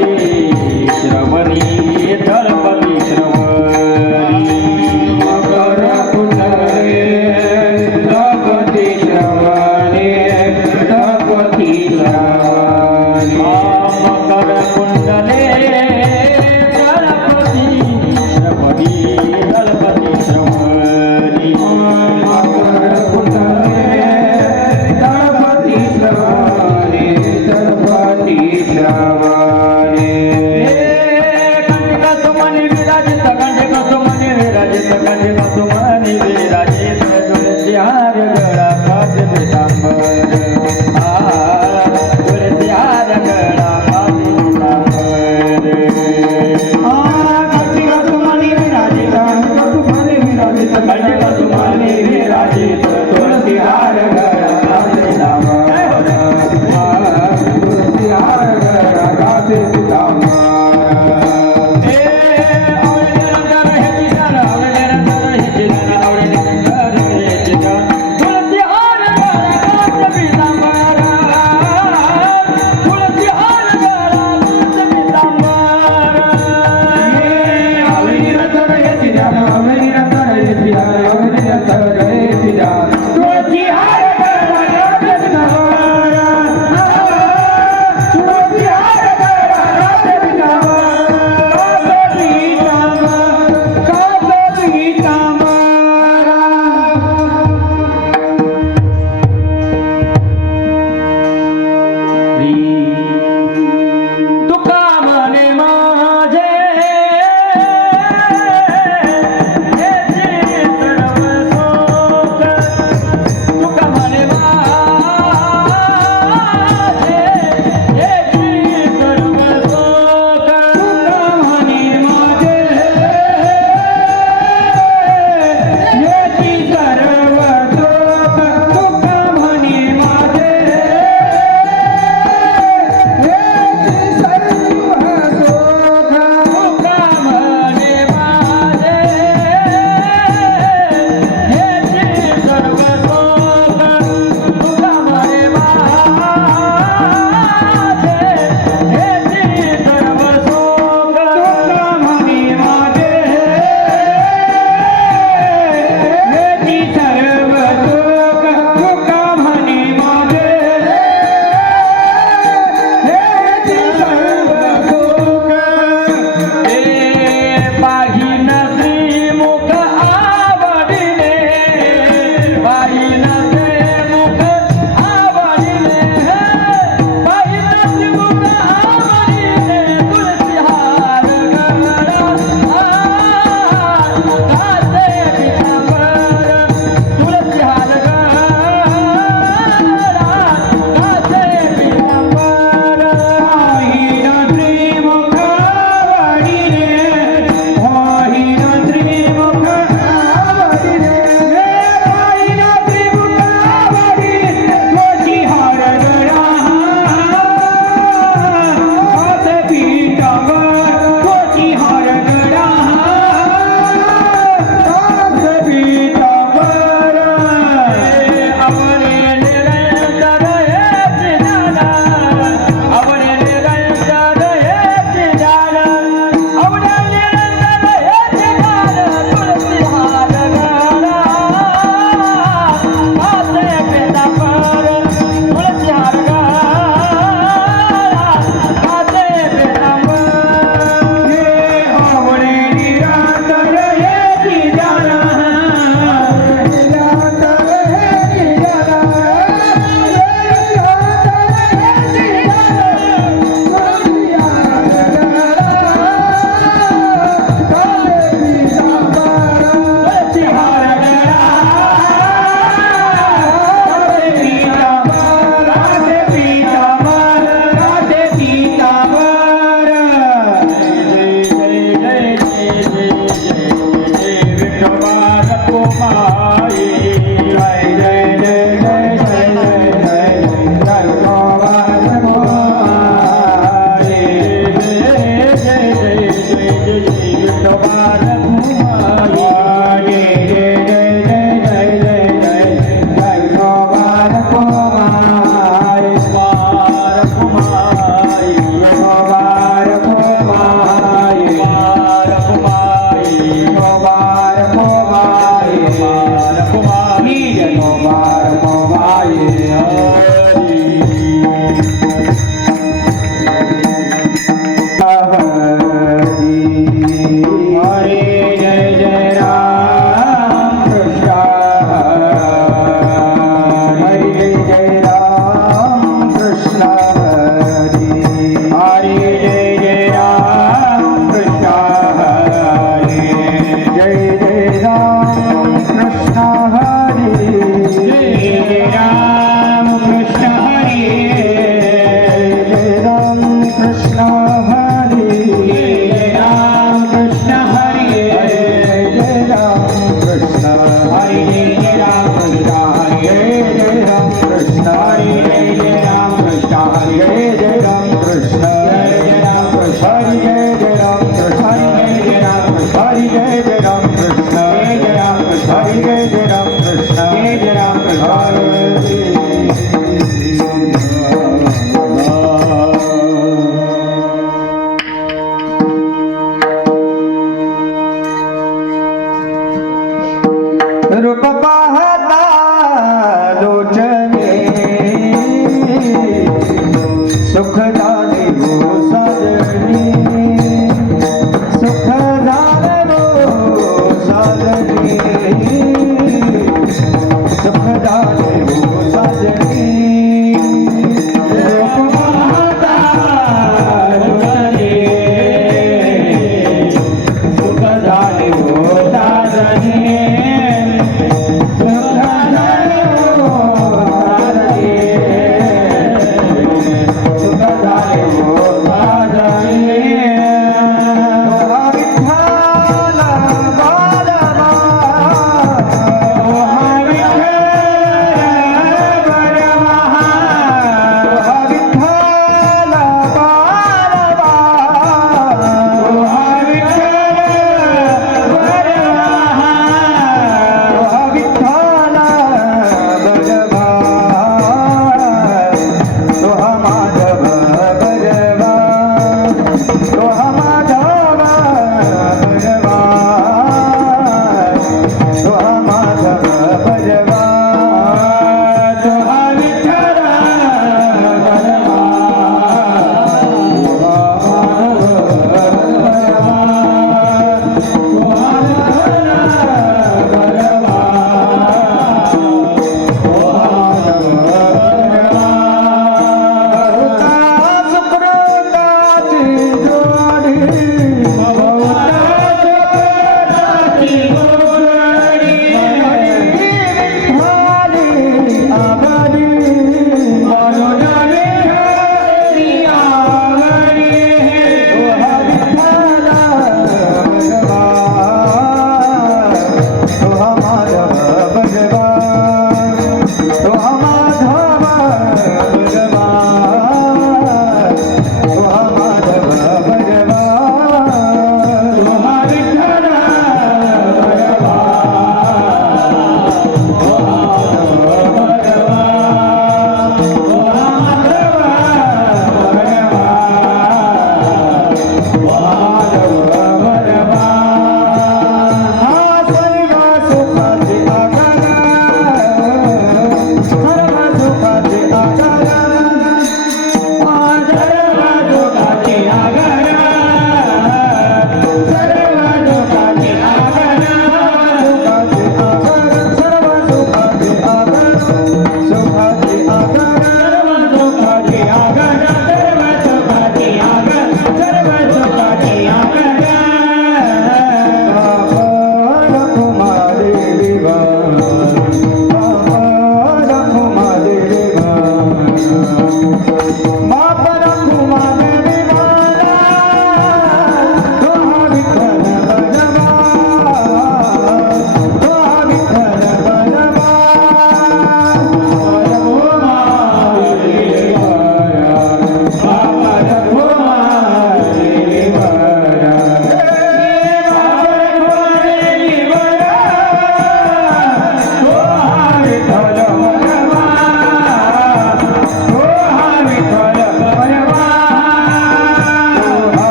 श्रवणी दळपती श्रवणी मकर कुंडले दळपती श्रवणी दळपती श्रवणी मकर कुंडले दळपती श्रवणी दळपती श्रवणी मकर कुंडले दळपती श्रवणी दळपती श्रवणी कंठिकासुमनी विराजित कंठिकासुमनी विराजित कंठिकासुमनी विराजित तुळसी हार गळा काज पीतांबर तुळसी हार गळा काज पीतांबर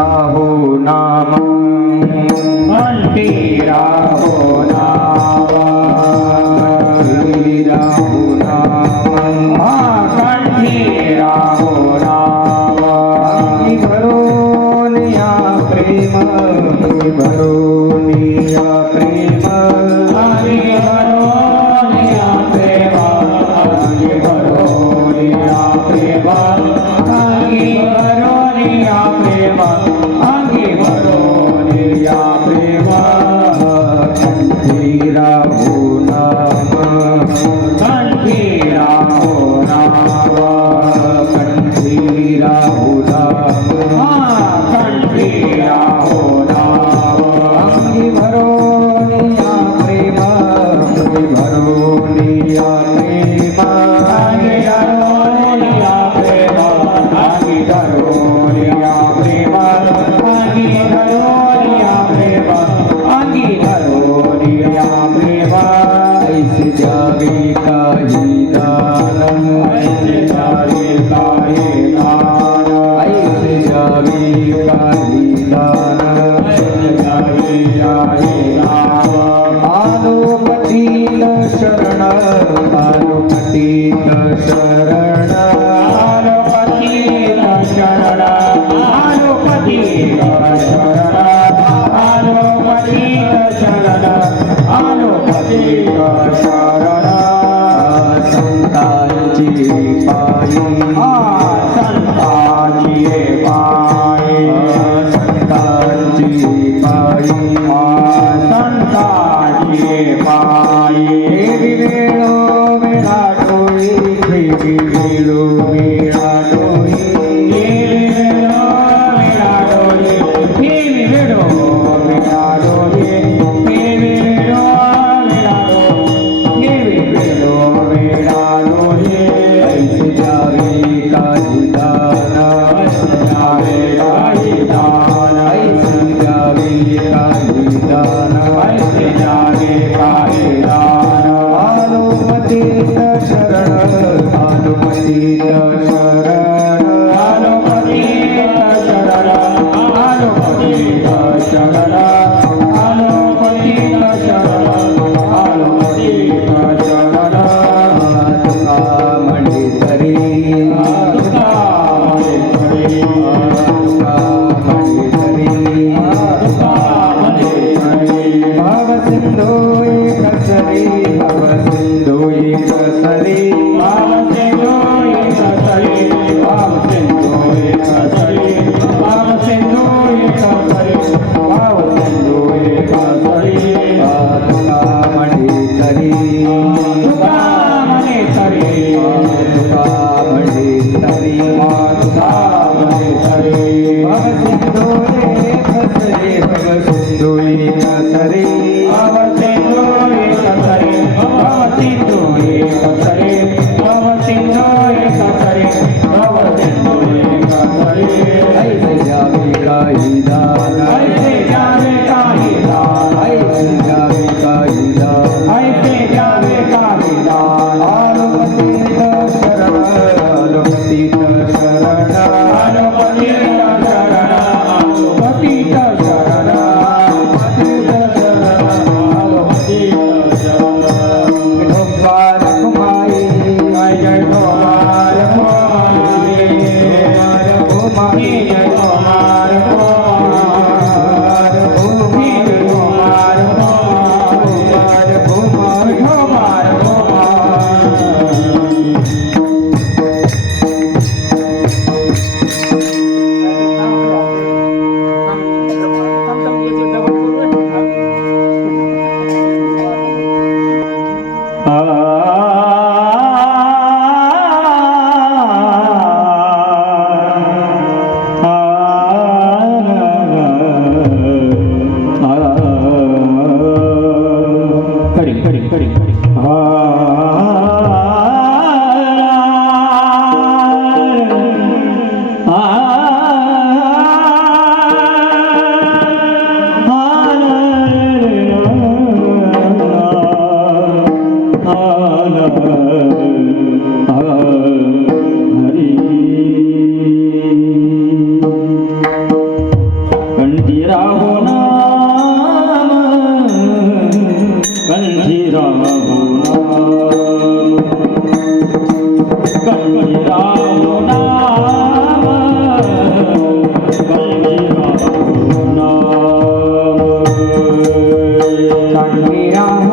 राहो नाम कंठी राहो नाम कंठी राहो नाम कंठी राहो नाम अंगी भरून या प्रेम अंगी भरून या प्रेम अंगी भरून या प्रेम अंगी भरून या प्रेम अंगी भरून या प्रेम अंगी भरून या प्रेम कंठी राहो नाम कंठी राहो नाम कंठी राहो नाम कंठी राहो नाम अंगी भरून या प्रेम अंगी भरून या प्रेम अंगी भरून या प्रेम अंगी भरून या प्रेम अंगी भरून या प्रेम अंगी भरून या प्रेम ऐसे जावे काही दान ऐसे जावे काही दान ऐसे जावे काही दान ऐसे जावे काही दान आलो पतीत शरण आलो पतीत शरण आलो पतीत शरण आलो पतीत शरण आलो पतीत शरण आलो पतीत शरण संतांची पायी संतांची पायी संतांची पायी संतांची पायी देवी वेळो वेळा डोळी देवी वेळो वेळा डोळी देवी वेळो वेळा डोळी देवी वेळो वेळा डोळी देवी वेळो वेळा डोळी देवी वेळो वेळा डोळी ऐसे जावे काही दान ऐसे जावे काही दान ऐसे जावे काही दान ऐसे जावे काही दान आलो पतित शरण आलो पतित शरण आलो पतित शरण आलो पतित शरण आलो पतित शरण आलो पतित शरण तुका म्हणे तरी तुका म्हणे तरी तुका म्हणे तरी तुका म्हणे तरी भाव सिंधू एक सरी भाव सिंधू एक सरी भाव सिंधू एक सरी भाव सिंधू एक सरी भाव सिंधू एक सरी भाव सिंधू एक सरी तुका म्हणे तरी तुका म्हणे तरी तुका म्हणे तरी तुका म्हणे तरी भाव सिंधू एक सरी भाव सिंधू एक सरी भाव सिंधू एक सरी भाव सिंधू एक सरी भाव सिंधू एक सरी भाव सिंधू एक सरी ऐसे जावे काही दान ऐसे जावे काही दान ऐसे जावे काही दान ऐसे जावे काही दान आलो पतित शरण आलो पतित शरण आलो पतित शरण आलो पतित शरण आलो पतित शरण आलो पतित शरण गोपाल कुमारी जय गोपाल कुमारी कुमारी जय गोपाल कुमार भूमि कुमार कुमार कुमार कुमार आ राम नाम कही राम नाम काठी राम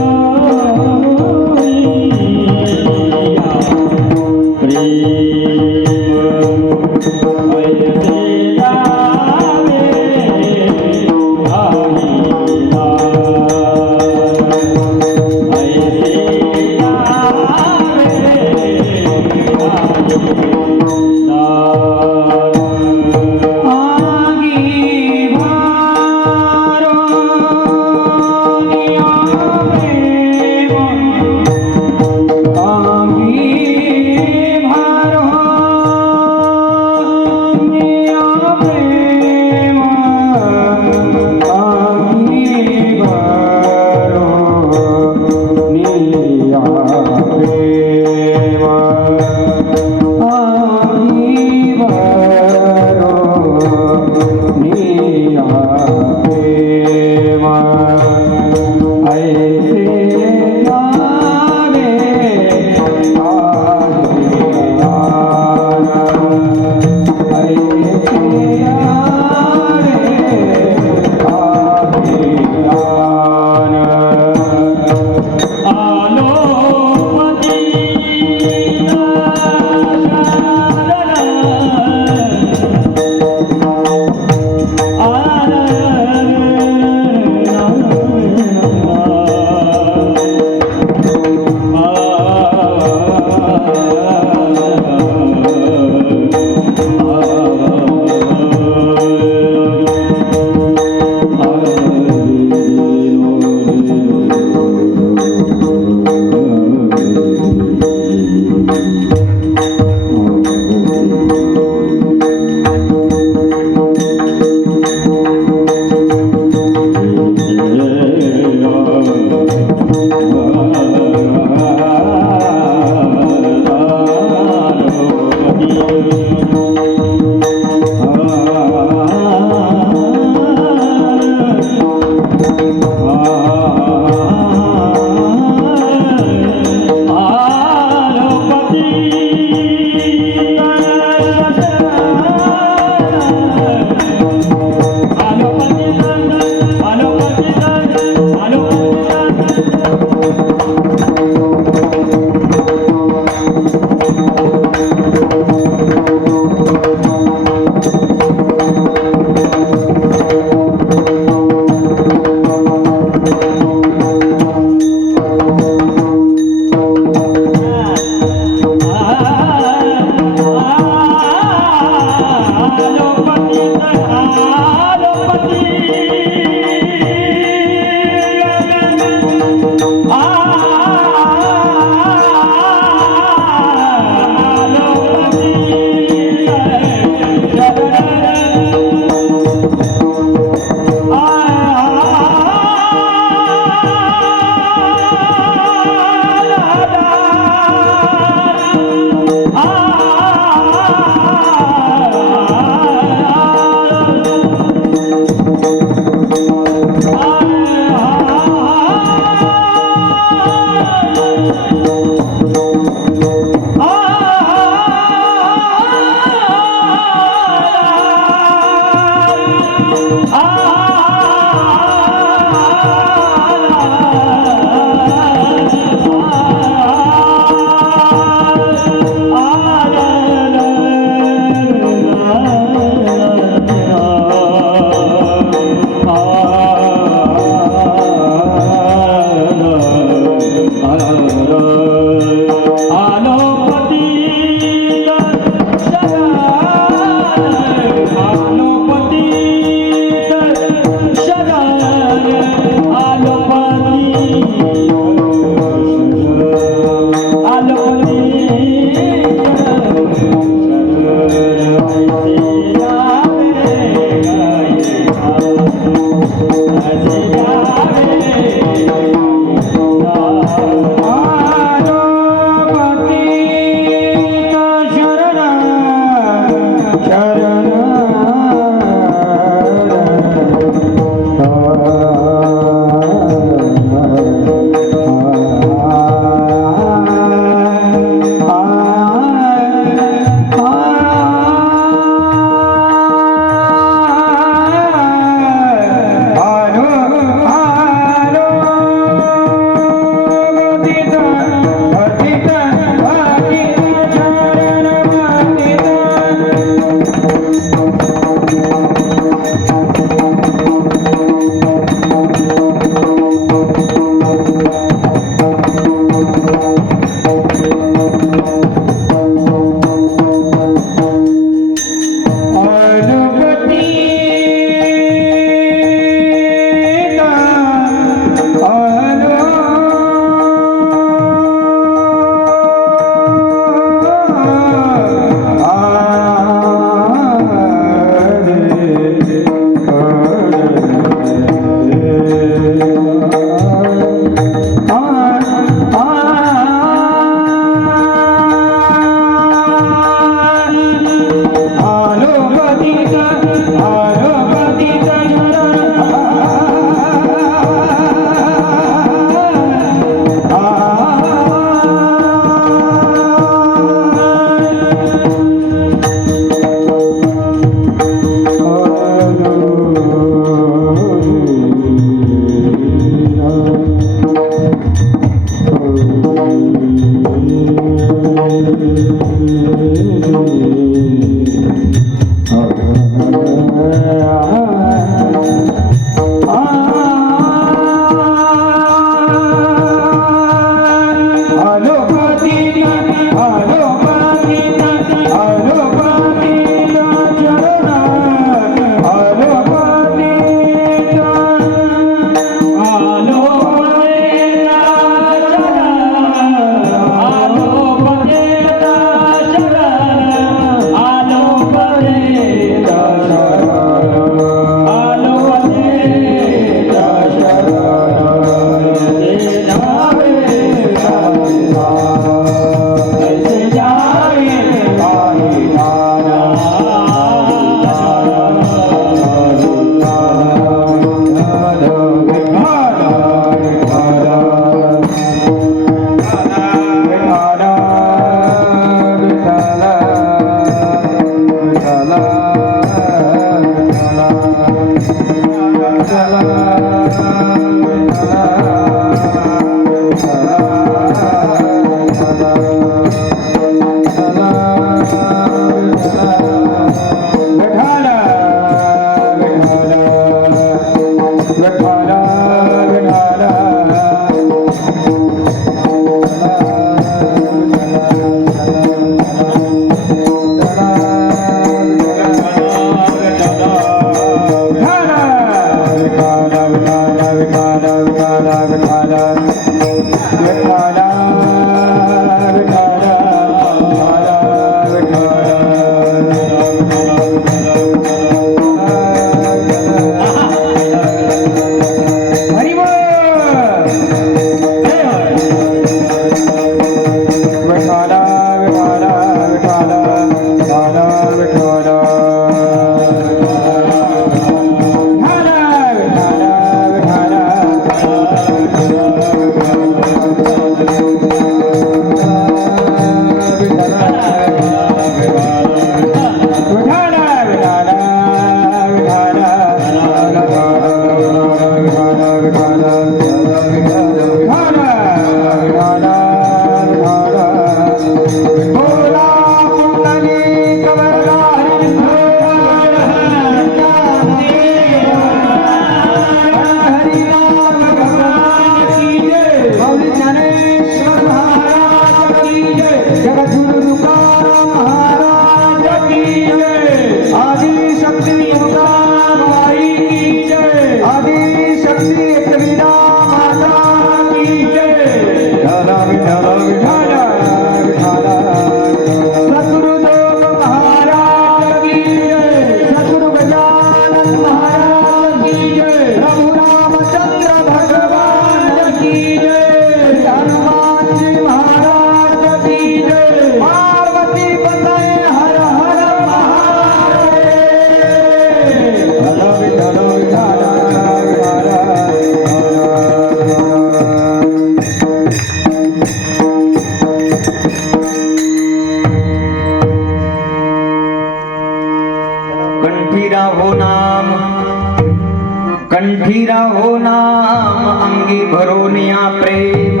कंठी राहो नाम अंगी भरून या प्रेम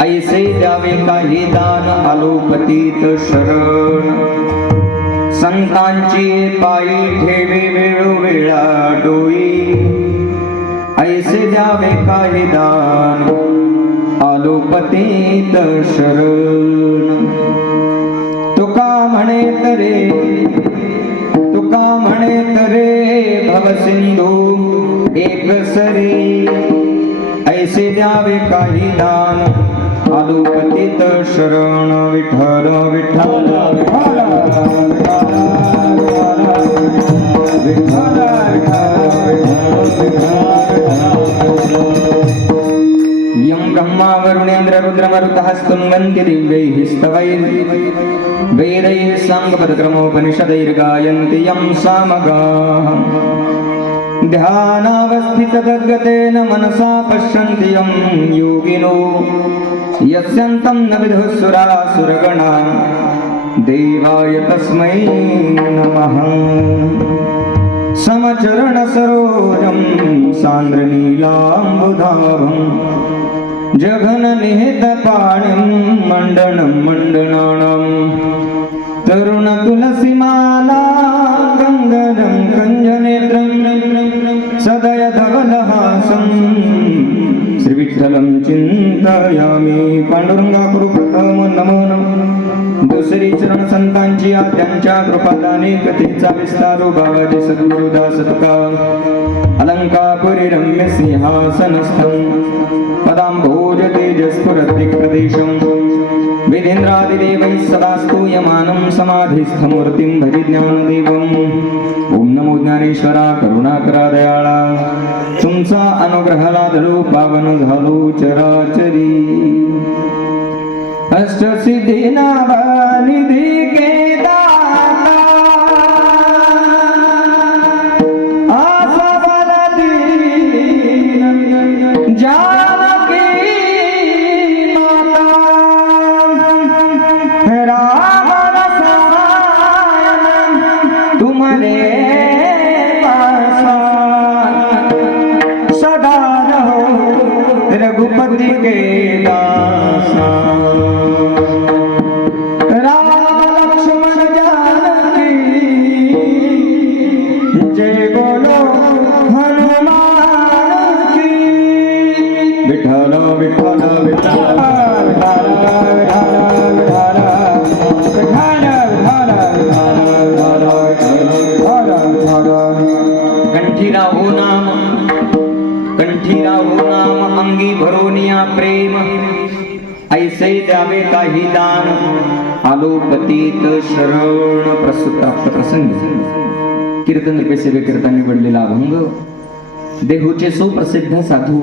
ऐसे द्यावे काही दान आलोपतीत शरण संतांची पायी ठेवे वेळोवेळा डोई ऐसे द्यावे काही दान आलोपतीत शरण तुका म्हणे तरे भवसिंधू एक सरी ऐसे द्यावे काही दान आलोपतीत शरण विठ्ठल विठ्ठल यं ब्रह्मा वरुणेन्द्र रुद्रमरुतः स्तुन्वन्ति दिव्यैः स्तवैः वेदैः साङ्गपदक्रमोपनिषदैर्गायन्ति यं सामगाः ध्यानावस्थितगद्गतेन मनसा पश्यन्ति यं योगिनो यस्यन्तं न विदुःसुरासुरगणा देवाय तस्मै नमः समचरण सरोजं सान्द्रनीलाम्बुधावं जघन निहित पाणिं मण्डनं मण्डनानं तरुण तुलसीमाला गंगनं कञ्जनेत्रं सदय धवलहासं श्री विठ्ठलं चिंतयामि पांडुरंगा कुरु प्रथम नमो नमः दुसरी चरण संतांची त्यांच्या कृपादाने कथेचा विस्तारो बाबाजी सद्गुरुदास तुका अलंकापुरी रम्य सिंहासनस्थं पदांभोज तेजस्फुरत् दिक्प्रदेशं विधेन्द्रादिदेवैः सदा स्तूयमानं समाधिस्थमूर्तिं भजे ज्ञानदेवम् ओम नमो ज्ञानेश्वरा करुणाकरा दयाळा तुमचा अनुग्रह लादलो पावन झालो चराचरी अष्टसिद्धि नवनिधि के दाता आसबल दीन जानकी माता राम रसायन तुम्हारे पासा सदा रहो रघुपति के दासा कंठीरा हो नाम अंगी भरोनिया प्रेम ऐसे द्यावे काही दान आलो पतित शरण प्रसुप्राप्त प्रसंग कीर्तन रूपे सेवे करता निवडलेला अभंग देहूचे सुप्रसिद्ध साधू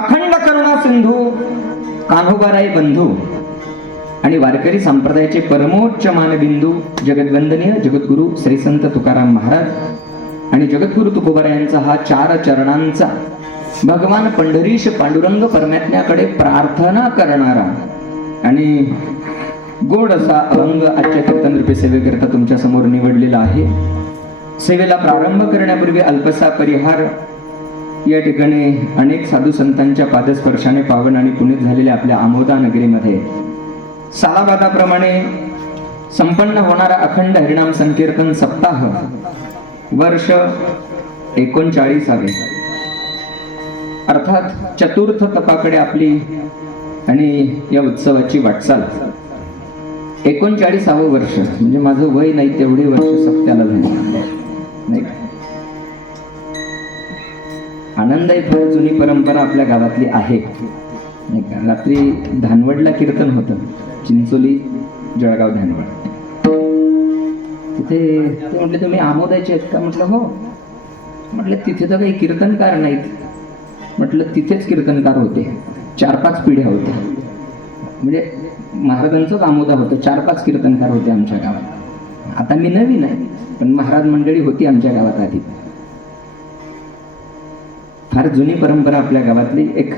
अखंड करुणा सिंधू कान्होबाराय बंधू आणि वारकरी संप्रदायाचे परमोच्च मानबिंदू जगद्वंदनीय जगद्गुरु श्री संत तुकाराम महाराज आणि जगद्गुरु तुकोबारा यांचा हा 4 चरणांचा भगवान पंढरीश पांडुरंग परमात्म्याकडे प्रार्थना करणारा आणि गोड असा अभंग आजच्या कीर्तन रूपे सेवेकरता तुमच्या समोर निवडलेला आहे. सेवेला प्रारंभ करण्यापूर्वी अल्पसा परिहार. या ठिकाणी अनेक साधू संतांच्या पादस्पर्शाने पावन आणि पुनीत झालेल्या आपल्या आमोदा नगरीमध्ये सालाबादाप्रमाणे संपन्न होणारा अखंड हरिनाम संकीर्तन सप्ताह वर्ष 39 अर्थात चतुर्थ तपाकडे आपली आणि या उत्सवाची वाटचाल. 39वे वर्ष म्हणजे माझं वय नाही तेवढे वर्ष सप्त्याला झाले नाही. आनंदाई फार जुनी परंपरा आपल्या गावातली आहे नाही का. रात्री धानवडला कीर्तन होतं, चिंचोली जळगाव धानवड. तिथे ते म्हटले तुम्ही आमोदायचे आहेत का? म्हटलं हो. म्हटलं तिथे तर काही कीर्तनकार नाहीत. म्हटलं तिथेच कीर्तनकार होते, 4-5 पिढ्या होत्या. म्हणजे महाराजांचंच आमोदा होतं, 4-5 कीर्तनकार होते आमच्या गावात. आता मी नवीन आहे पण महाराज मंडळी होती आमच्या गावात आधी. फार जुनी परंपरा आपल्या गावातली. एक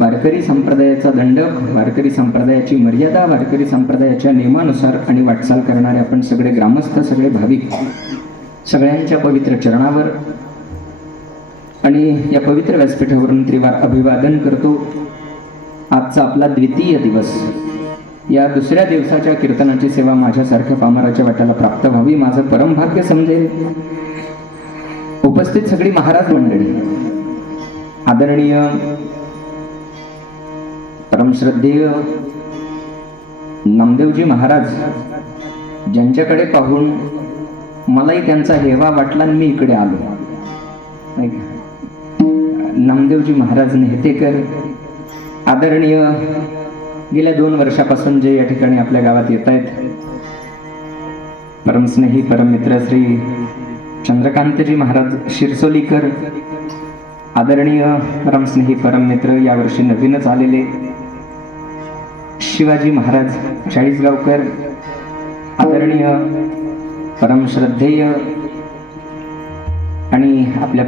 वारकरी संप्रदायाचा दंडक, वारकरी संप्रदायाची मर्यादा, वारकरी संप्रदायाच्या नियमानुसार आणि वाटचाल करणारे आपण सगळे ग्रामस्थ, सगळे भाविक, सगळ्यांच्या पवित्र चरणावर आणि या पवित्र व्यासपीठावरून त्रिवार अभिवादन करतो. आजचा आपला द्वितीय दिवस. या दुसऱ्या दिवसाच्या कीर्तनाची सेवा माझ्यासारख्या पामराच्या वाट्याला प्राप्त व्हावी माझं परमभाग्य समजेल. उपस्थित सगळी महाराज मंडळी, आदरणीय परमश्रद्धेय नामदेवजी महाराज, ज्यांच्याकडे पाहून मलाही त्यांचा हेवा वाटला आणि मी इकडे आलो. नामदेवजी महाराज नेतेकर, आदरणीय गेल्या 2 वर्षापासून जे या ठिकाणी आपल्या गावात येत आहेत, परमस्नेही परममित्र श्री चंद्रकांतजी महाराज शिरसोलीकर, आदरणीय परमस्नेही परममित्र यावर्षी नवीनच आलेले शिवाजी महाराज चाळीसगावकर, आदरणीय परमश्रद्धेय आणि आपल्या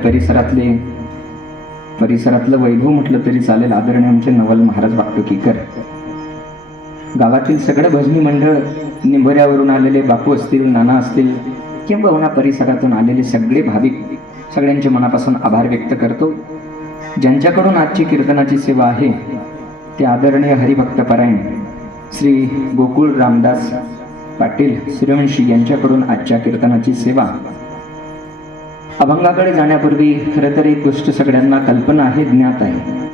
परिसरातलं वैभव म्हटलं तरी चालेल, आदरणीय आमचे नवल महाराज वाकटुकीकर, गावातील सगळं भजनी मंडळ, निंभोऱ्यावरून आलेले बापू असतील, नाना असतील, किंबहुना परिसरातून आलेले सगळे भाविक सगळ्यांच्या मनापासून आभार व्यक्त करतो. ज्यांच्याकडून आजची कीर्तनाची सेवा आहे ते आदरणीय हरिभक्तपरायण श्री गोकुळ रामदास पाटील सूर्यवंशी यांच्याकडून आजच्या कीर्तनाची सेवा. अभंगाकडे जाण्यापूर्वी खरं तर एक गोष्ट सगळ्यांना कल्पना आहे, ज्ञात आहे.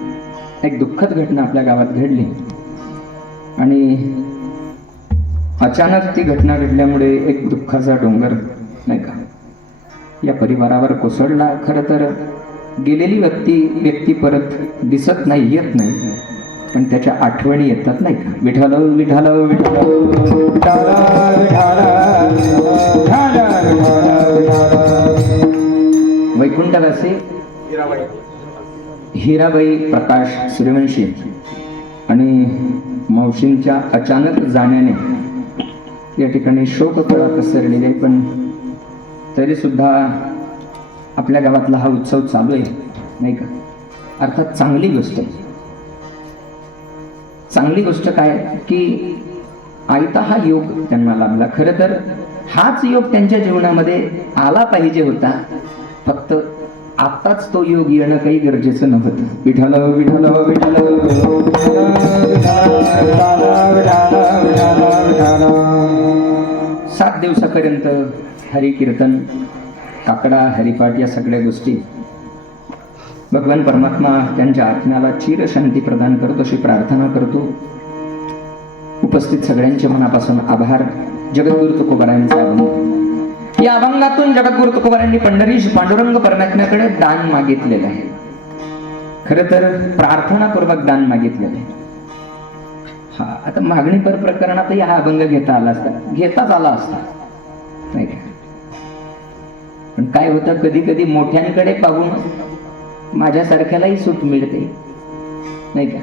एक दुःखद घटना आपल्या गावात घडली आणि अचानक ती घटना घडल्यामुळे एक दुःखाचा डोंगर नाही का या परिवारावर कोसळला. खरं तर गेलेली व्यक्ती परत दिसत नाही, येत नाही, पण त्याच्या आठवणी येतात नाही का. विठ्ठल विठ्ठल विठ्ठल वैकुंठवासी हिराबाई प्रकाश सूर्यवंशी आणि मावशींच्या अचानक जाण्याने या ठिकाणी शोककळा पसरलेली आहे. पण तरी सुद्धा आपल्या गावातला हा उत्सव चालू आहे नाही का. अर्थात चांगली गोष्ट आहे. चांगली गोष्ट काय की आयता हा योग त्यांना लाभला. खरं तर हाच योग त्यांच्या जीवनामध्ये आला पाहिजे होता, फक्त आताच तो योग येणं काही गरजेचं नव्हतं. विठ्ठल विठ्ठल विठ्ठल 7 दिवसापर्यंत हरिकीर्तन, काकडा, हरिपाठ या सगळ्या गोष्टी भगवान परमात्मा त्यांच्या आत्म्याला चिर शांती प्रदान करतो अशी प्रार्थना करतो. उपस्थित सगळ्यांच्या मनापासून आभार. जगद्गुरु तुकोबारायांचा अभंग. या अभंगातून जगद्गुरु तुकोबारायांनी पंढरीश पांडुरंग परमात्म्याकडे दान मागितलेलं आहे. खरं तर प्रार्थनापूर्वक दान मागितलेलं आहे. हा आता मागणीपर प्रकरणातही हा अभंग घेताच आला असता नाही का. पण काय होतं, कधी कधी मोठ्यांकडे पाहून माझ्यासारख्यालाही सूट मिळते नाही का.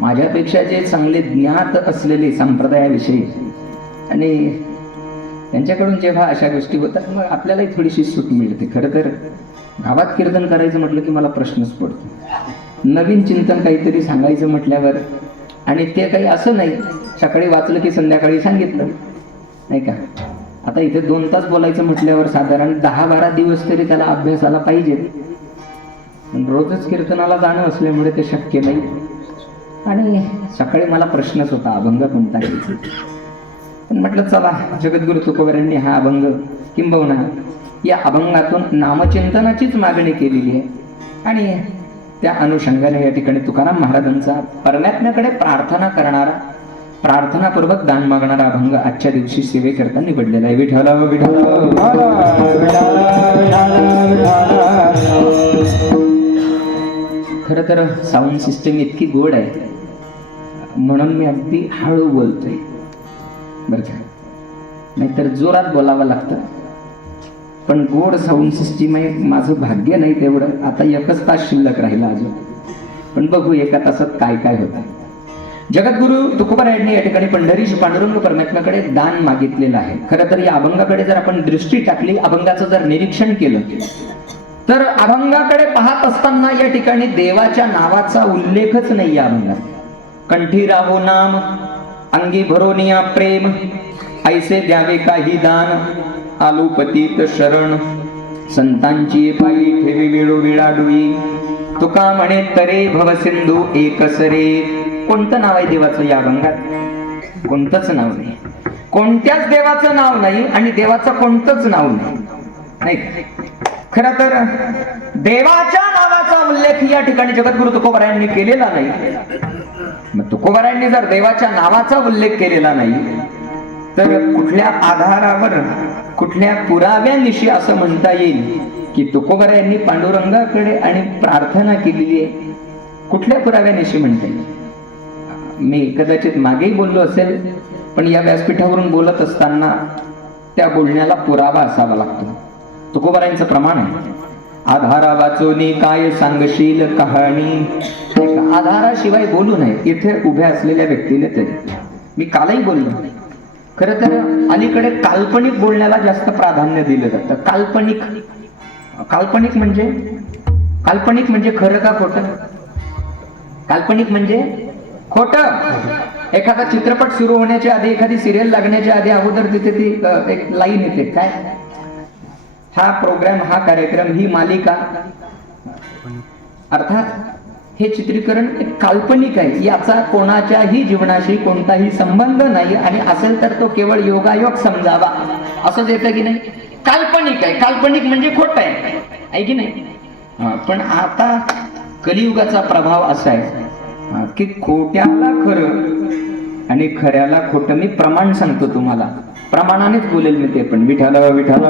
माझ्यापेक्षा जे चांगले ज्ञात असलेले संप्रदायाविषयी आणि त्यांच्याकडून जेव्हा अशा गोष्टी होतात मग आपल्यालाही थोडीशी सूट मिळते. खरं तर गावात कीर्तन करायचं म्हटलं की मला प्रश्नच पडतो. नवीन चिंतन काहीतरी सांगायचं म्हटल्यावर, आणि ते काही असं नाही सकाळी वाचलं की संध्याकाळी सांगितलं नाही का. आता इथे 2 तास बोलायचं म्हटल्यावर साधारण 10-12 दिवस तरी त्याला अभ्यासाला पाहिजे. रोजच कीर्तनाला जाणं असल्यामुळे ते शक्य नाही. आणि सकाळी मला प्रश्नच होता अभंग कोणता घ्यायचा. पण म्हटलं चला, जगद्गुरु तुकोबारायांनी हा अभंग किंबहुना या अभंगातून नामचिंतनाचीच मागणी केलेली आहे आणि त्या अनुषंगाने या ठिकाणी तुकाराम महाराजांचा परमात्म्याकडे प्रार्थना करणारा, प्रार्थनापूर्वक दान मागणारा अभंग आजच्या दिवशी सेवेकरता निवडलेला आहे. विठ्ठल विठ्ठल. खरं तर साऊंड सिस्टम इतकी गोड आहे म्हणून मी अगदी हळू बोलतोय बरं का, नाहीतर जोरात बोलावं लागतं. पण गोड साऊंड सिस्टीम आहे, माझं भाग्य नाही तेवढं. आता 1 तास शिल्लक राहिला अजून, पण बघू 1 तासात काय काय होतं. जगद्गुरु तुकोबारायांनी या ठिकाणी पंढरीश पांडुरंग परमात्म्याकडे दान मागितलेलं आहे. खरं तर या अभंगाकडे जर आपण दृष्टी टाकली, अभंगाचं जर निरीक्षण केलं तर अभंगाकडे पाहत असताना या ठिकाणी देवाच्या नावाचा उल्लेखच नाही या अभंगात. कंठी राहो नाम, अंगी भरोनिया प्रेम, ऐसे द्यावे काही दान, आलो पतित शरण, संतांची पायी ठेवी वेळोवेळा डोई, तुका म्हणे तरे भवसिंधू एकसरे. कोणतं नाव आहे देवाचं या अभंगात? कोणतंच नाव नाही. कोणत्याच देवाचं नाव नाही आणि देवाचं कोणतंच नाव नाही. खरं तर देवाच्या नावाचा उल्लेख या ठिकाणी जगद्गुरु तुकोबारायांनी केलेला नाही. मग तुकोबारायांनी जर देवाच्या नावाचा उल्लेख केलेला नाही तर कुठल्या आधारावर, कुठल्या पुराव्यानिशी असं म्हणता येईल की तुकोबारायांनी पांडुरंगाकडे आणि प्रार्थना केलेली आहे? कुठल्या पुराव्यानिशी म्हणता येईल? मी कदाचित मागेही बोललो असेल, पण या व्यासपीठावरून बोलत असताना त्या बोलण्याला पुरावा असावा लागतो. तुकोबारायांचं प्रमाण आहे, आधारा वाचोनी काय सांगशील कहाणी. आधाराशिवाय बोलू नये. इथे उभ्या असलेल्या व्यक्तीने तरी मी कालही बोललो. खरं तर अलीकडे काल्पनिक बोलण्याला जास्त प्राधान्य दिलं जातं. काल्पनिक म्हणजे खरं का खोटं? काल्पनिक म्हणजे खोटं. एखादा चित्रपट सुरू होण्याच्या आधी, एखादी सिरियल लागण्याच्या आधी अगोदर तिथे ती एक लाईन येते, काय हा प्रोग्राम, हा कार्यक्रम, ही मालिका अर्थात हे चित्रीकरण एक काल्पनिक आहे, याचा कोणाच्याही जीवनाशी कोणताही संबंध नाही आणि असेल तर तो केवळ योगायोग समजावा असंच येतं की नाही. काल्पनिक आहे, काल्पनिक म्हणजे खोट आहे की नाही. पण आता कलियुगाचा प्रभाव असा आहे की खोट्याला खरं आणि खऱ्याला खोटं. मी प्रमाण सांगतो तुम्हाला, प्रमाणानेच बोलेल मी ते पण. विठाल विठाल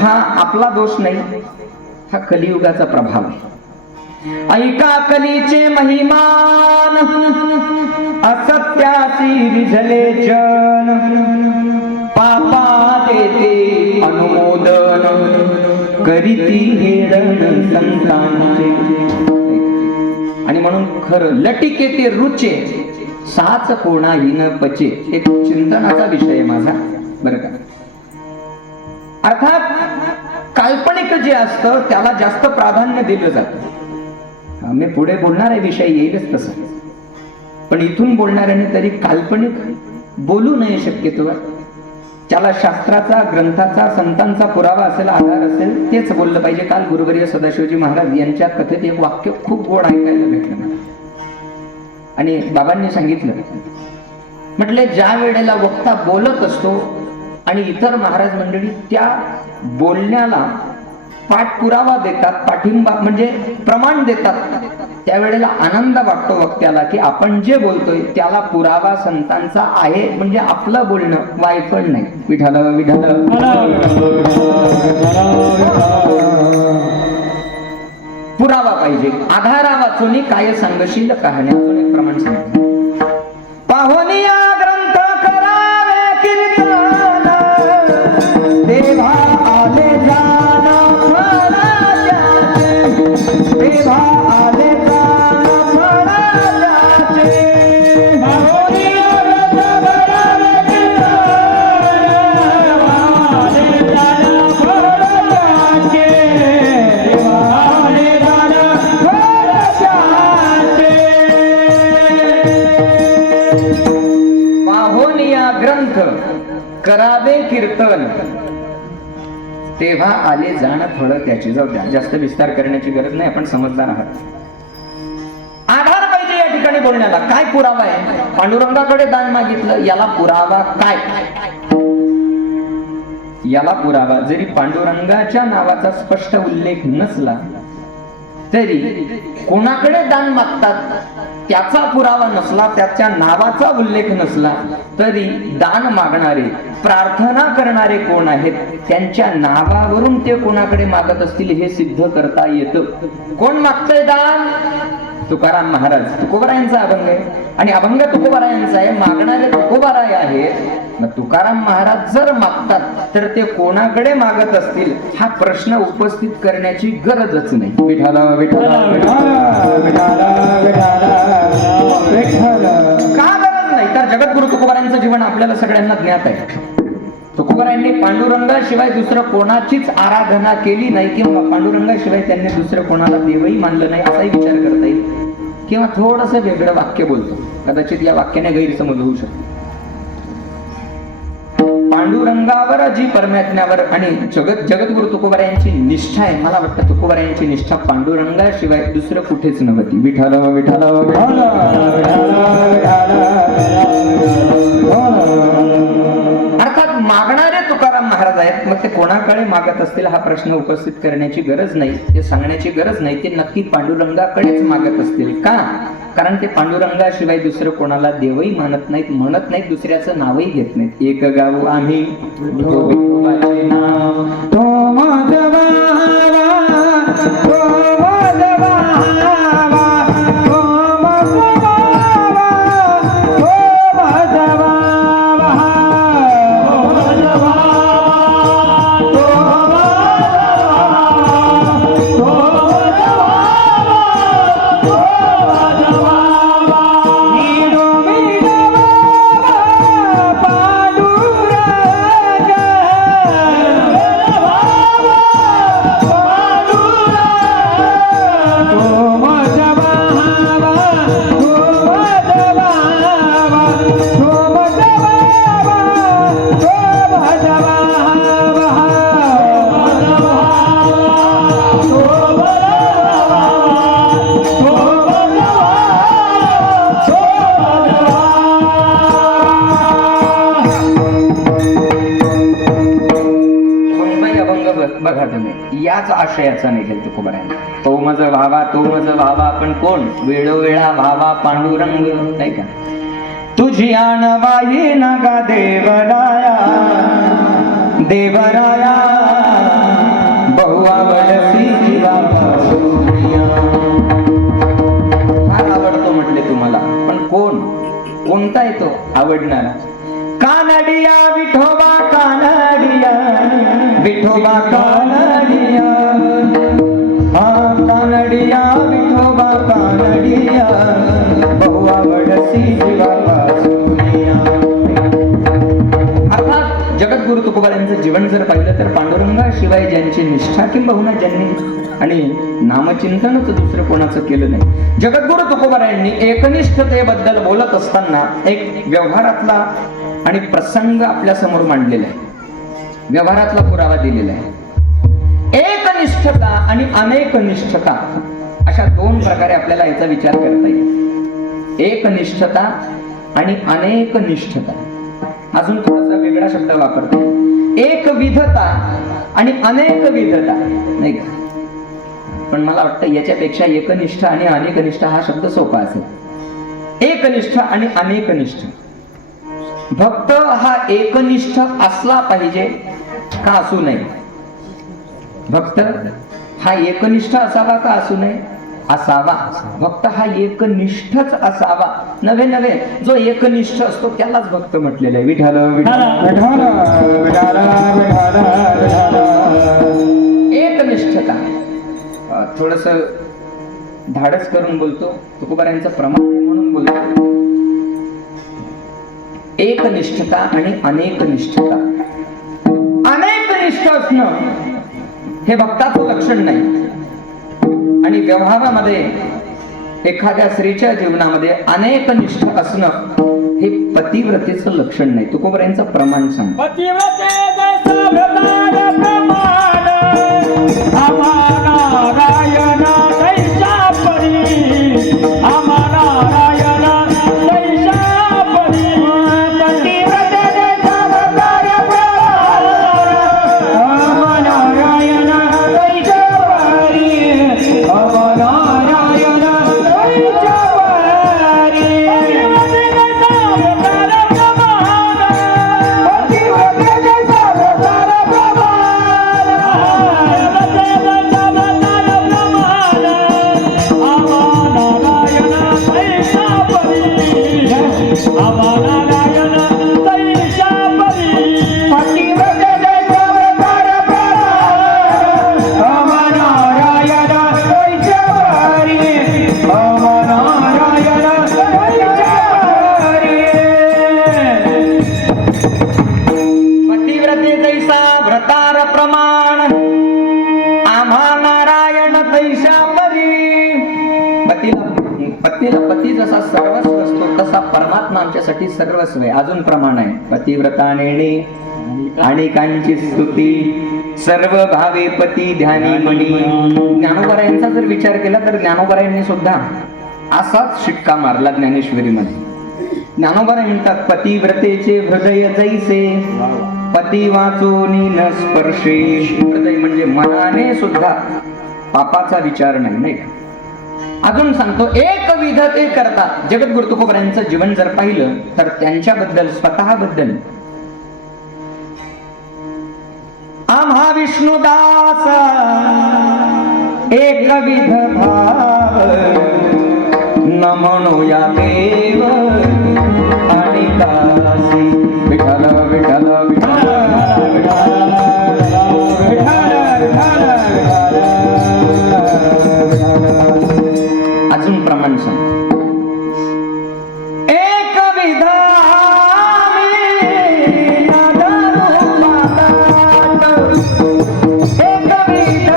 हा आपला दोष नाही, हा कलियुगाचा प्रभाव आहे. ऐका कलीचे महिमान, असत्यासी रिझले जन, पापा देते अनुमोदन, करीती हेरण संतांचे. आणि म्हणून खरं लटिके ते रुचे, साच कोणाही न पचे. एक चिंतनाचा विषय आहे माझा बरं का. अर्थात काल्पनिक जे असतं त्याला जास्त प्राधान्य दिलं जातं. मी पुढे बोलणारा विषय येईलच तसं, पण इथून बोलणाऱ्याने तरी काल्पनिक बोलू नये शक्यतो. ज्याला शास्त्राचा, ग्रंथाचा, संतांचा पुरावा असेल, आधार असेल, तेच बोललं पाहिजे. काल गुरुवर्य सदाशिवजी महाराज यांच्या कथेत एक वाक्य खूप गोड ऐकायला भेटलं आणि बाबांनी सांगितलं, म्हटले ज्या वेळेला वक्ता बोलत असतो आणि इतर महाराज मंडळी त्या बोलण्याला पाठपुरावा देतात, पाठिंबा म्हणजे प्रमाण देतात, त्यावेळेला आनंद वाटतो वक्त्याला की आपण जे बोलतोय त्याला पुरावा संतांचा आहे, म्हणजे आपलं बोलणं वायफळ नाही. विठाल विठाल पुरावा पाहिजे. आधारा वाचून काय सांगशील कहाण्यातून एक प्रमाण सांगितलं. पाहुनिया ग्रंथ करावे कीर्तन, देवा आले जाना फळाचे, देवा आले जाना फळाचे. पाहुनिया ग्रंथ करावे कीर्तन, देवा आले जाना फळाचे, देवा आले जाना फळाचे. पाहुनिया ग्रंथ करावे कीर्तन, तेव्हा आले जाण फळ त्याची. जाऊ द्या, जास्त विस्तार करण्याची गरज नाही, आपण समजदार आहात. आधार पाहिजे या ठिकाणी बोलण्याला. काय पुरावा आहे? पांडुरंगाकडे दान मागितलं, याला पुरावा काय? याला पुरावा जरी पांडुरंगाच्या नावाचा स्पष्ट उल्लेख नसला तरी कोणाकडे दान मागतात त्याचा पुरावा नसला, त्याच्या नावाचा उल्लेख नसला तरी दान मागणारे, प्रार्थना करणारे कोण आहेत त्यांच्या नावावरून ते कोणाकडे मागत असतील हे सिद्ध करता येतं. कोण मागतंय दान? तुकाराम महाराज. तुकोबारायांचा अभंग आहे आणि अभंग तुकोबारायांचा आहे, मागणारे तुकोबाराय आहेत. तुकाराम महाराज जर मागतात तर ते कोणाकडे मागत असतील हा प्रश्न उपस्थित करण्याची गरजच नाही. विठाल विठाल का गरज नाही? तर जगद्गुरु तुकोबारायांचं जीवन आपल्याला सगळ्यांना ज्ञात आहे. तुकोबारायांनी पांडुरंगाशिवाय दुसरं कोणाचीच आराधना केली नाही किंवा पांडुरंगाशिवाय त्यांनी दुसरं कोणाला देवही मानलं नाही असाही विचार करता येईल. किंवा थोडंसं वेगळं वाक्य बोलतो, कदाचित या वाक्याने गैरसमज होऊ शकतो. पांडुरंगावर जी परमात्म्यावर आणि जगद्गुरु तुकोबारायांची निष्ठा आहे, मला वाटतं तुकोबारायांची निष्ठा पांडुरंगाशिवाय दुसरं कुठेच नव्हती. विठाल विठाल अर्थात मागणारे तुकाराम महाराज आहेत. मग ते कोणाकडे मागत असतील हा प्रश्न उपस्थित करण्याची गरज नाही, ते सांगण्याची गरज नाही. ते नक्की पांडुरंगाकडेच मागत असतील. का? कारण ते पांडुरंगाशिवाय दुसरं कोणाला देवही मानत नाहीत, म्हणत नाहीत, दुसऱ्याचं नावही घेत नाहीत. एक गाऊ आम्ही विठोबाचे नाव, तो माधवा तो माधवा तो माधवा तो माधवा आशयाचा निघेल तुकोबारायांचा. तो मज व्हावा पण कोण? वेळोवेळा भावा पांडुरंग, नाही का? तुझी आणवाही नगा देवराया देवराया, बहुआवडसी जीवापासूनिया. फार आवडतो म्हटले तुम्हाला, पण कोण? कोणता येतो आवडणारा? कानडिया विठोबा कानडिया, विठोबा कानडिया, हा कानडिया विठोबा कानडिया, बहु आवडसी जीवापासूनिया. अर्थात जगद्गुरु तुकोबारायांचं जीवन जर पाहिलं तर पांडुरंगाशिवाय ज्यांची निष्ठा किंबहुना ज्यांनी आणि नामचिंतनच दुसरं कोणाचं केलं नाही. जगद्गुरु तुकोबारायांनी एकनिष्ठतेबद्दल बोलत असताना एक व्यवहारातला आणि प्रसंग आपल्या समोर मांडलेला आहे, व्यवहारातला पुरावा दिलेला आहे. एकनिष्ठता आणि अनेक निष्ठता अशा दोन प्रकारे आपल्याला याचा विचार करता येईल. एकनिष्ठता आणि अनेक निष्ठता. अजून थोडासा वेगळा शब्द वापरतो, एकविधता आणि अनेक विधता, नाही का? पण मला वाटतं याच्यापेक्षा एकनिष्ठ आणि अनेकनिष्ठ हा शब्द सोपा असेल. एकनिष्ठ आणि अनेकनिष्ठ. भक्त हा एकनिष्ठ असला पाहिजे का असू नये? भक्त हा एकनिष्ठ असावा का असू नये? असावा. भक्त हा एकनिष्ठच असावा. नव्हे नव्हे, जो एकनिष्ठ असतो त्यालाच भक्त म्हटलेलं आहे. विठ्ठल विठ्ठल विठ्ठल विठ्ठल विठ्ठल. एकनिष्ठता. थोडस धाडस करून बोलतो, तुकोबारायांचं प्रमाण आहे म्हणून बोलतो. एकनिष्ठता आणि अनेकनिष्ठता. अनेकनिष्ठ असणं हे भक्ताचं लक्षण नाही, आणि व्यवहारामध्ये एखाद्या स्त्रीच्या जीवनामध्ये अनेकनिष्ठ असणं हे पतिव्रतेचं लक्षण नाही. तुकोबारायांचं प्रमाण सांग. पती जसा सर्वस्व असतो तसा परमात्मा आमच्यासाठी सर्वस्व आहे. अजून प्रमाण आहे. पतिव्रता नेणे आणि कांची स्तुती, सर्व भावे पती ध्यानी मणी. ज्ञानोबारायांचा जर विचार केला तर ज्ञानोबारायांनी सुद्धा असाच शिक्का मारला ज्ञानेश्वरीमध्ये. ज्ञानोबाराय म्हणतात, पतिव्रतेचे हृदय जैसे, पती वाचोनी न स्पर्शे. हृदय म्हणजे मनाने सुद्धा पापाचा विचार नाही, नाही का? अजून सांगतो, एकविधते करता. जगद्गुरु तुकोबारायांचं जीवन जर पाहिलं तर त्यांच्याबद्दल, स्वतःबद्दल, आम्हा विष्णुदास एकविध भाव, न म्हणू या देव आणि दासी. विठ्ठल विठ्ठल विठ्ठल अजून प्रमाण सांग. एक विधा एक विधा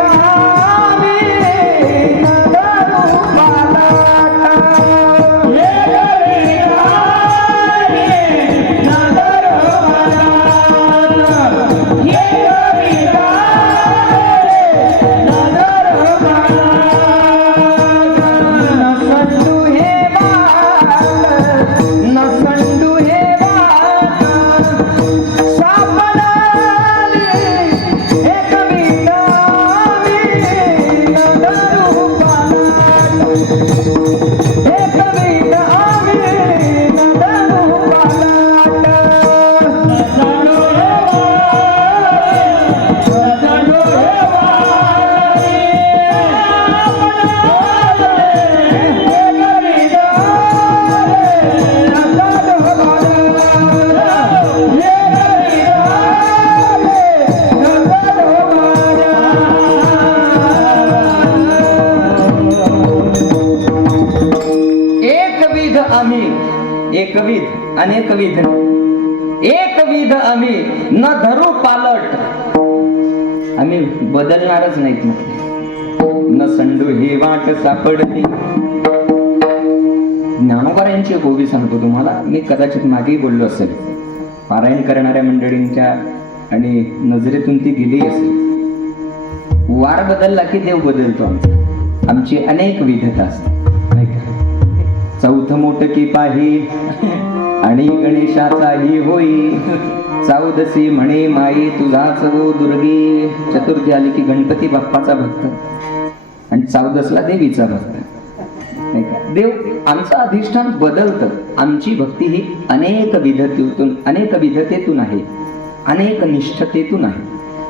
अनेकविध एकविध आम्ही न धरू पालट, आम्ही बदलणारच नाहीत म्हटले. न संडू ही वाट सापडली. ज्ञानोबारायांची एक ओवी सांगतो तुम्हाला. मी कदाचित मागेही बोललो असेल, पारायण करणाऱ्या मंडळींच्या आणि नजरेतून ती गेली असेल. वार बदलला की देव बदलतो. आमची अनेक विधता असते. चौथ मोठ की पाही आणि गणेशाचाही होई. चौदसी म्हणे माई तुझाच हो दुर्गी. चतुर्थी आली की गणपती बाप्पाचा भक्त आणि चौदसला देवीचा भक्त. देव आमचं अधिष्ठान बदलतं. आमची भक्ती ही अनेक विधतेतून आहे, अनेक निष्ठतेतून आहे.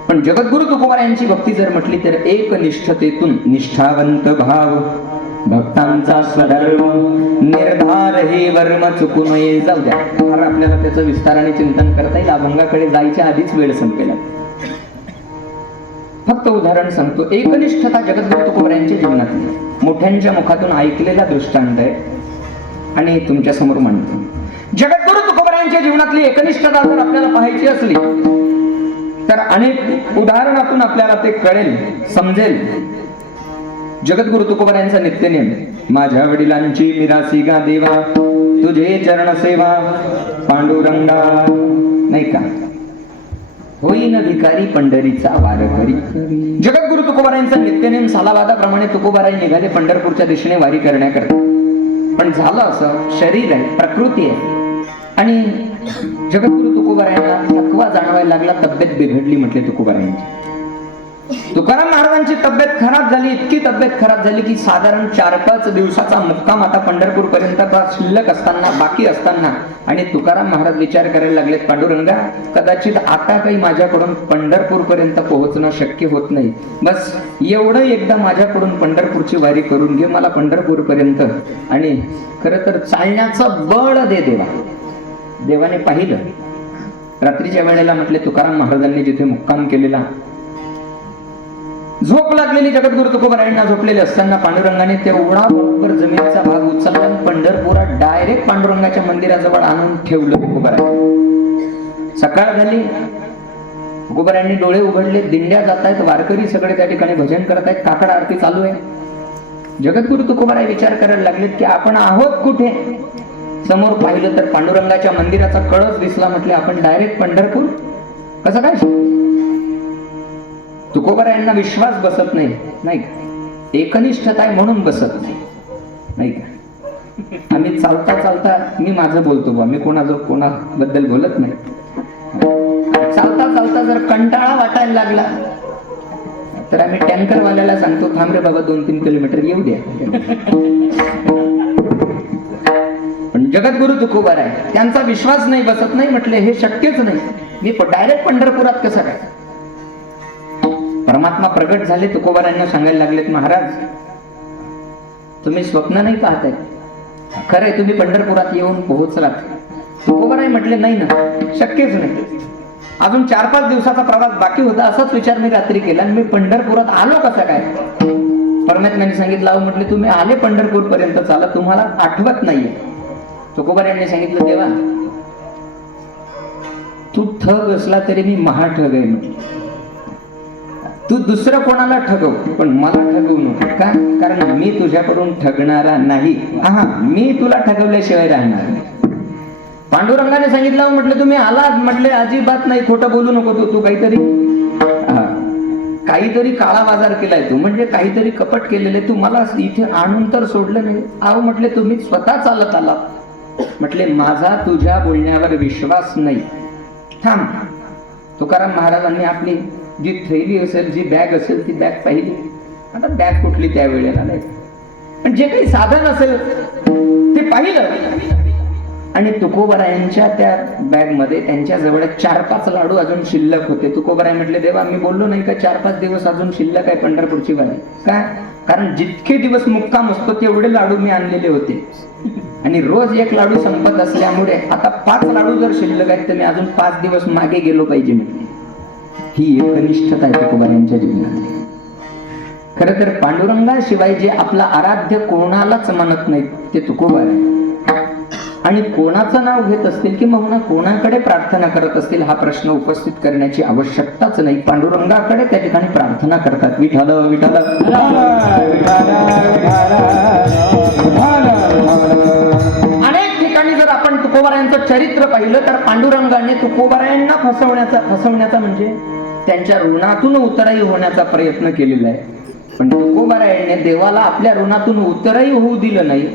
पण जगद्गुरु तुकोबारायांची भक्ती जर म्हटली तर एक निष्ठतेतून. निष्ठावंत भाव भक्तांचा स्वधर्म निर्धार हे वर्म चुकू नये. जाऊ द्या, फार आपल्याला त्याचं विस्ताराने चिंतन करता येईल. अभंगाकडे जायच्या आधीच वेळ संपेल. फक्त उदाहरण सांगतो. एकनिष्ठता जगद्गुरु तुकोबारायांच्या जीवनातली मोठ्यांच्या मुखातून ऐकलेला दृष्टांत आहे आणि तुमच्या समोर मांडतो. जगद्गुरु तुकोबारायांच्या जीवनातली एकनिष्ठता जर आपल्याला पाहायची असली तर अनेक उदाहरणातून आपल्याला ते कळेल, समजेल. जगद्गुरु तुकोबारायांचा नित्यनेम. माझ्या वडिलांची मिरासी गा देवा, तुझे चरण सेवा पांडुरंगा. नाही का, होईन भिकारी पंढरीचा वारकरी. जगद्गुरु तुकोबारायांचा नित्यनेम सालावादाप्रमाणे तुकोबाराय निघाले पंढरपूरच्या दिशेने वारी करण्याकरता. पण झालं असं, शरीर आहे, प्रकृती आहे आणि जगद्गुरु तुकोबारायांना थकवा जाणवायला लागला. तब्येत बिघडली म्हटले तुकोबारायांची. तुकाराम महाराजांची तब्येत खराब झाली. इतकी तब्येत खराब झाली की साधारण 4-5 दिवसाचा मुक्काम आता पंढरपूर पर्यंत शिल्लक असताना, बाकी असताना, आणि तुकाराम महाराज विचार करायला लागलेत, पांडुरंगा कदाचित आता काही माझ्याकडून पंढरपूर पर्यंत पोहोचणं शक्य होत नाही. बस एवढं एकदा माझ्याकडून पंढरपूरची वारी करून घे मला पंढरपूर पर्यंत. आणि खरं तर चालण्याचं बळ दे देवा. देवाने पाहिलं. रात्रीच्या वेळेला म्हटले तुकाराम महाराजांनी जिथे मुक्काम केलेला, झोप लागलेली जगद्गुरु तुकोबारायांना झोपलेले असताना पांडुरंगाने तेवढा बरोबर जमिनीचा भाग उचलला आणि पंढरपुरात डायरेक्ट पांडुरंगाच्या मंदिराजवळ आणून ठेवलं तुकोबारायांनी. सकाळ झाली. तुकोबारायांनी डोळे उघडले. दिंड्या जात आहेत, वारकरी सगळे त्या ठिकाणी भजन करत आहेत, काकड आरती चालू आहे. जगद्गुरु तुकोबाराय विचार करायला लागलेत की आपण आहोत कुठे. समोर पाहिलं तर पांडुरंगाच्या मंदिराचा कळस दिसला. म्हटले आपण डायरेक्ट पंढरपूर कसं काय. तुकोबारायांना विश्वास बसत नाही, नाही का, एकनिष्ठता आहे म्हणून बसत नाही, नाही का. आम्ही चालता चालता, मी माझं बोलतो बा, मी कोणाबद्दल बोलत नाही. चालता चालता जर कंटाळा वाटायला लागला तर आम्ही टँकरवाल्याला सांगतो, थांब रे बाबा 2-3 किलोमीटर येऊ द्या. पण जगद्गुरु तुकोबाराय त्यांचा विश्वास नाही बसत. नाही म्हटले हे शक्यच नाही, मी डायरेक्ट पंढरपुरात कसं काय. परमात्मा प्रगट झाले. तुकोबारायांना सांगायला लागलेत, महाराज तुम्ही स्वप्न नाही पाहताय, खरंय तुम्ही पंढरपुरात येऊन पोहोचलात. तुकोबाराय म्हटले नाही ना, शक्यच नाही. अजून 4-5 दिवसाचा प्रवास बाकी होता. असाच विचार मी रात्री केला आणि मी पंढरपुरात आलो कसा काय. परमात्म्याने सांगितलं, अहो म्हटले तुम्ही आले पंढरपूर पर्यंत, चाला तुम्हाला आठवत नाहीये. तुकोबारायांनी सांगितलं, देवा तू ठग असला तरी मी महाठग आहे म्हटलं. तू दुसरं कोणाला ठगव पण मला ठगवू नको. का? कारण मी तुझ्याकडून ठगणारा नाही. मी तुला ठगवल्याशिवाय राहणार नाही. पांडुरंगाने सांगितलं, म्हटलं तुम्ही आलात, म्हटले अजिबात नाही, खोटं बोलू नको. तू काहीतरी काळा बाजार केलाय तू, म्हणजे काहीतरी कपट केलेले. तू मला इथे आणून तर सोडलं नाही. अहो म्हटले तुम्ही स्वतः चालत आलात. म्हटले माझा तुझ्या बोलण्यावर विश्वास नाही, थांब. तुकाराम महाराजांनी आपली जी थैली असेल, जी बॅग असेल, ती बॅग पाहिली. आता बॅग कुठली त्यावेळेला नाही, पण जे काही साधन असेल ते पाहिलं. आणि तुकोबारायांच्या त्या बॅग मध्ये त्यांच्या जवळ 4-5 लाडू अजून शिल्लक होते. तुकोबाराय म्हटले, देवा मी बोललो नाही का 4-5 दिवस अजून शिल्लक आहे पंढरपूरची वारी. काय? कारण जितके दिवस मुक्काम असतो तेवढे लाडू मी आणलेले होते आणि रोज 1 लाडू संपत असल्यामुळे आता 5 लाडू जर शिल्लक आहेत तर मी अजून 5 दिवस मागे गेलो पाहिजे म्हटले. ही एकनिष्ठता आहे तुकोबारायांच्या जीवनात. खरं तर पांडुरंगाशिवाय जे आपला आराध्य कोणालाच म्हणत नाहीत ते तुकोबाराय. आणि कोणाचं नाव घेत असतील किंवा कोणाकडे प्रार्थना करत असतील हा प्रश्न उपस्थित करण्याची आवश्यकताच नाही. पांडुरंगाकडे त्या ठिकाणी प्रार्थना करतात. विठ्ठल विठ्ठल अनेक ठिकाणी जर आपण तुकोबारायांचं चरित्र पाहिलं तर पांडुरंगाने तुकोबारायांना फसवण्याचा म्हणजे त्यांच्या ऋणातून उतराई होण्याचा प्रयत्न केलेला आहे. पण तुकोबारायांनी देवाला आपल्या ऋणातून उतराई होऊ दिलं नाही.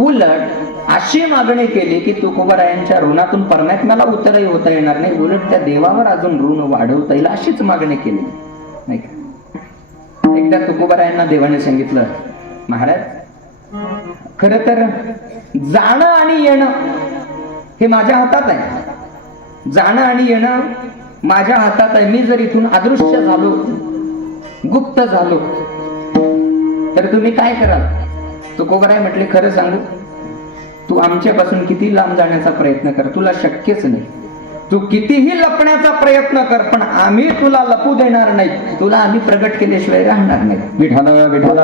उलट अशी मागणी केली की तुकोबारायांच्या ऋणातून परमात्म्याला उतराई होता येणार नाही, उलट त्या देवावर अजून ऋण वाढवता येईल अशीच मागणी केली नाही का? एकदा तुकोबारायांना देवाने सांगितलं, महाराज खरं तर जाणं आणि येणं हे माझ्या हातात आहे. जाणं आणि येणं माझ्या हातात आहे. मी जर इथून अदृश्य झालो, गुप्त झालो तर तुम्ही काय कराल? तुकोबाराय म्हटले, खरं सांगू, तू आमच्यापासून किती लांब जाण्याचा प्रयत्न कर, तुला शक्यच नाही. तू कितीही लपण्याचा प्रयत्न कर, पण आम्ही तुला लपू देणार नाही. तुला आम्ही प्रगट केल्याशिवाय राहणार नाही. विठ्ठल विठ्ठल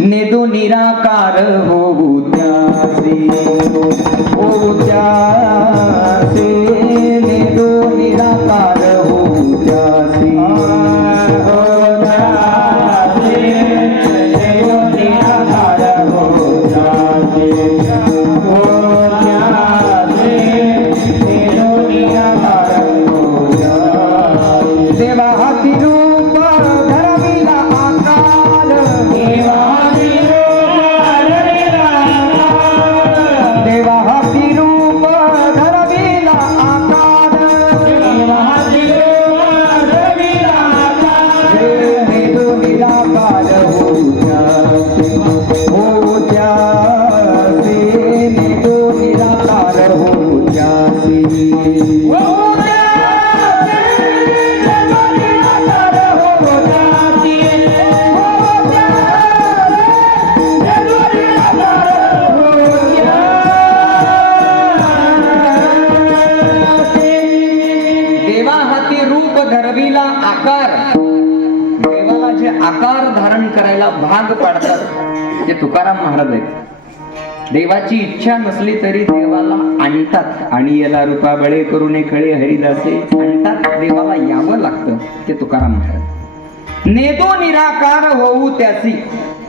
नेदो निराकार होऊ त्यासी, होऊ त्यासी, नेदो निराकार होऊ त्यासी, भाग पाडतात ते तुकाराम महाराज आहेत. देवाची इच्छा नसली तरी देवाला आणतात. आणि याला रूपा बळे करूने खळे हरिदासे आणतात. देवाला यावं लागतं ते तुकाराम महाराज. नेदो निराकार होऊ त्यासी,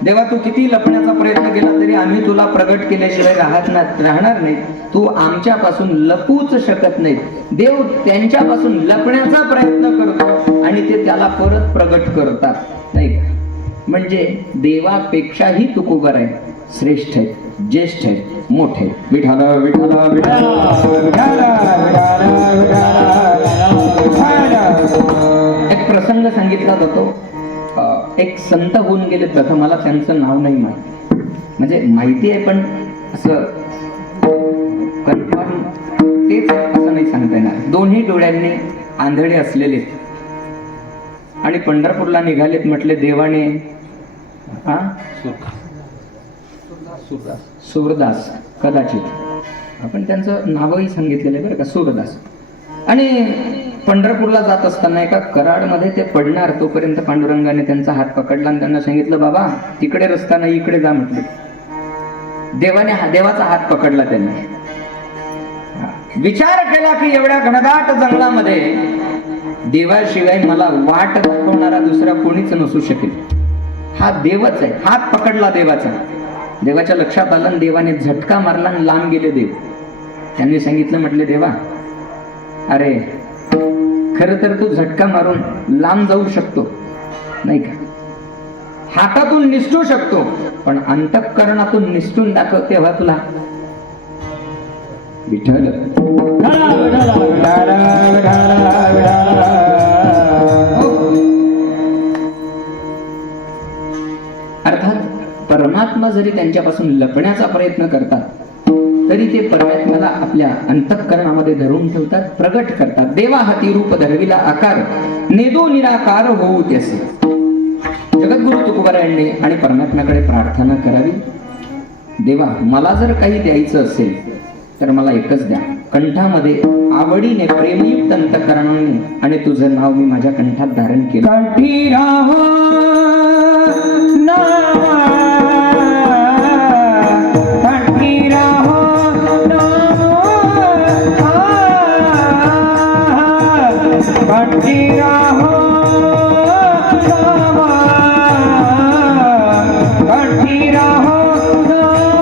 देवा तू किती लपण्याचा प्रयत्न केला तरी आम्ही तुला प्रगट केल्याशिवाय राहणार नाही. तू आमच्यापासून लपूच शकत नाही. देव त्यांच्यापासून लपण्याचा प्रयत्न करतो आणि ते त्याला परत प्रगट करतात, नाही का? म्हणजे देवापेक्षाही तुकोबाराय श्रेष्ठ आहेत, ज्येष्ठ आहेत, मोठे. विठ्ठल विठ्ठल एक प्रसंग सांगितला जातो. एक संत होऊन गेले तसं मला त्यांचं नाव नाही माहिती, म्हणजे माहिती आहे पण असं कन्फर्म तेच असं नाही सांगता येणार. दोन्ही डोळ्यांनी आंधळे असलेले आणि पंढरपूरला निघालेत. म्हटले देवाने सूरदास, कदाचित आपण त्यांचं नावही सांगितलेलं आहे बरं का, सूरदास. आणि पंढरपूरला जात असताना एका कराडमध्ये ते पडणार तोपर्यंत पांडुरंगाने त्यांचा हात पकडला आणि त्यांना सांगितलं, बाबा तिकडे रस्ता नाही, इकडे जा म्हटले. देवाचा हात पकडला त्यांनी. विचार केला की एवढ्या घनदाट जंगलामध्ये देवाशिवाय मला वाट दाखवणारा दुसरा कोणीच नसू शकेल. हा देवच आहे. हात पकडला देवाचा. देवाच्या लक्षात आलं, देवाने झटका मारला आणि लांब गेले देव. त्यांनी सांगितलं, म्हटले देवा, अरे खर तर तू झटका मारून लांब जाऊ शकतो, नाही का? हातातून निसटू शकतो, पण अंतःकरणातून निसटून दाखव तेव्हा तुला. विठ्ठल अर्थात परमात्मा जरी त्यांच्यापासून लपण्याचा प्रयत्न करतात तरी ते परमात्म्याला आपल्या अंतःकरणामध्ये धरून ठेवतात, प्रगट करतात. देवा हाती रूप धरविला आकार, नेदो निराकार होऊ त्यासे. जगद्गुरु तुकोबारायांनी आणि परमात्म्याकडे प्रार्थना करावी, देवा मला जर काही द्यायचं असेल तर मला एकच द्या, कंठामध्ये आवडीने प्रेमयुक्त अंतःकरणाने आणि तुझं नाव मी माझ्या कंठात धारण केलं. कंठी राहो नाम कंठी राहो नाम कंठी राहो नाम कंठी राहो नाम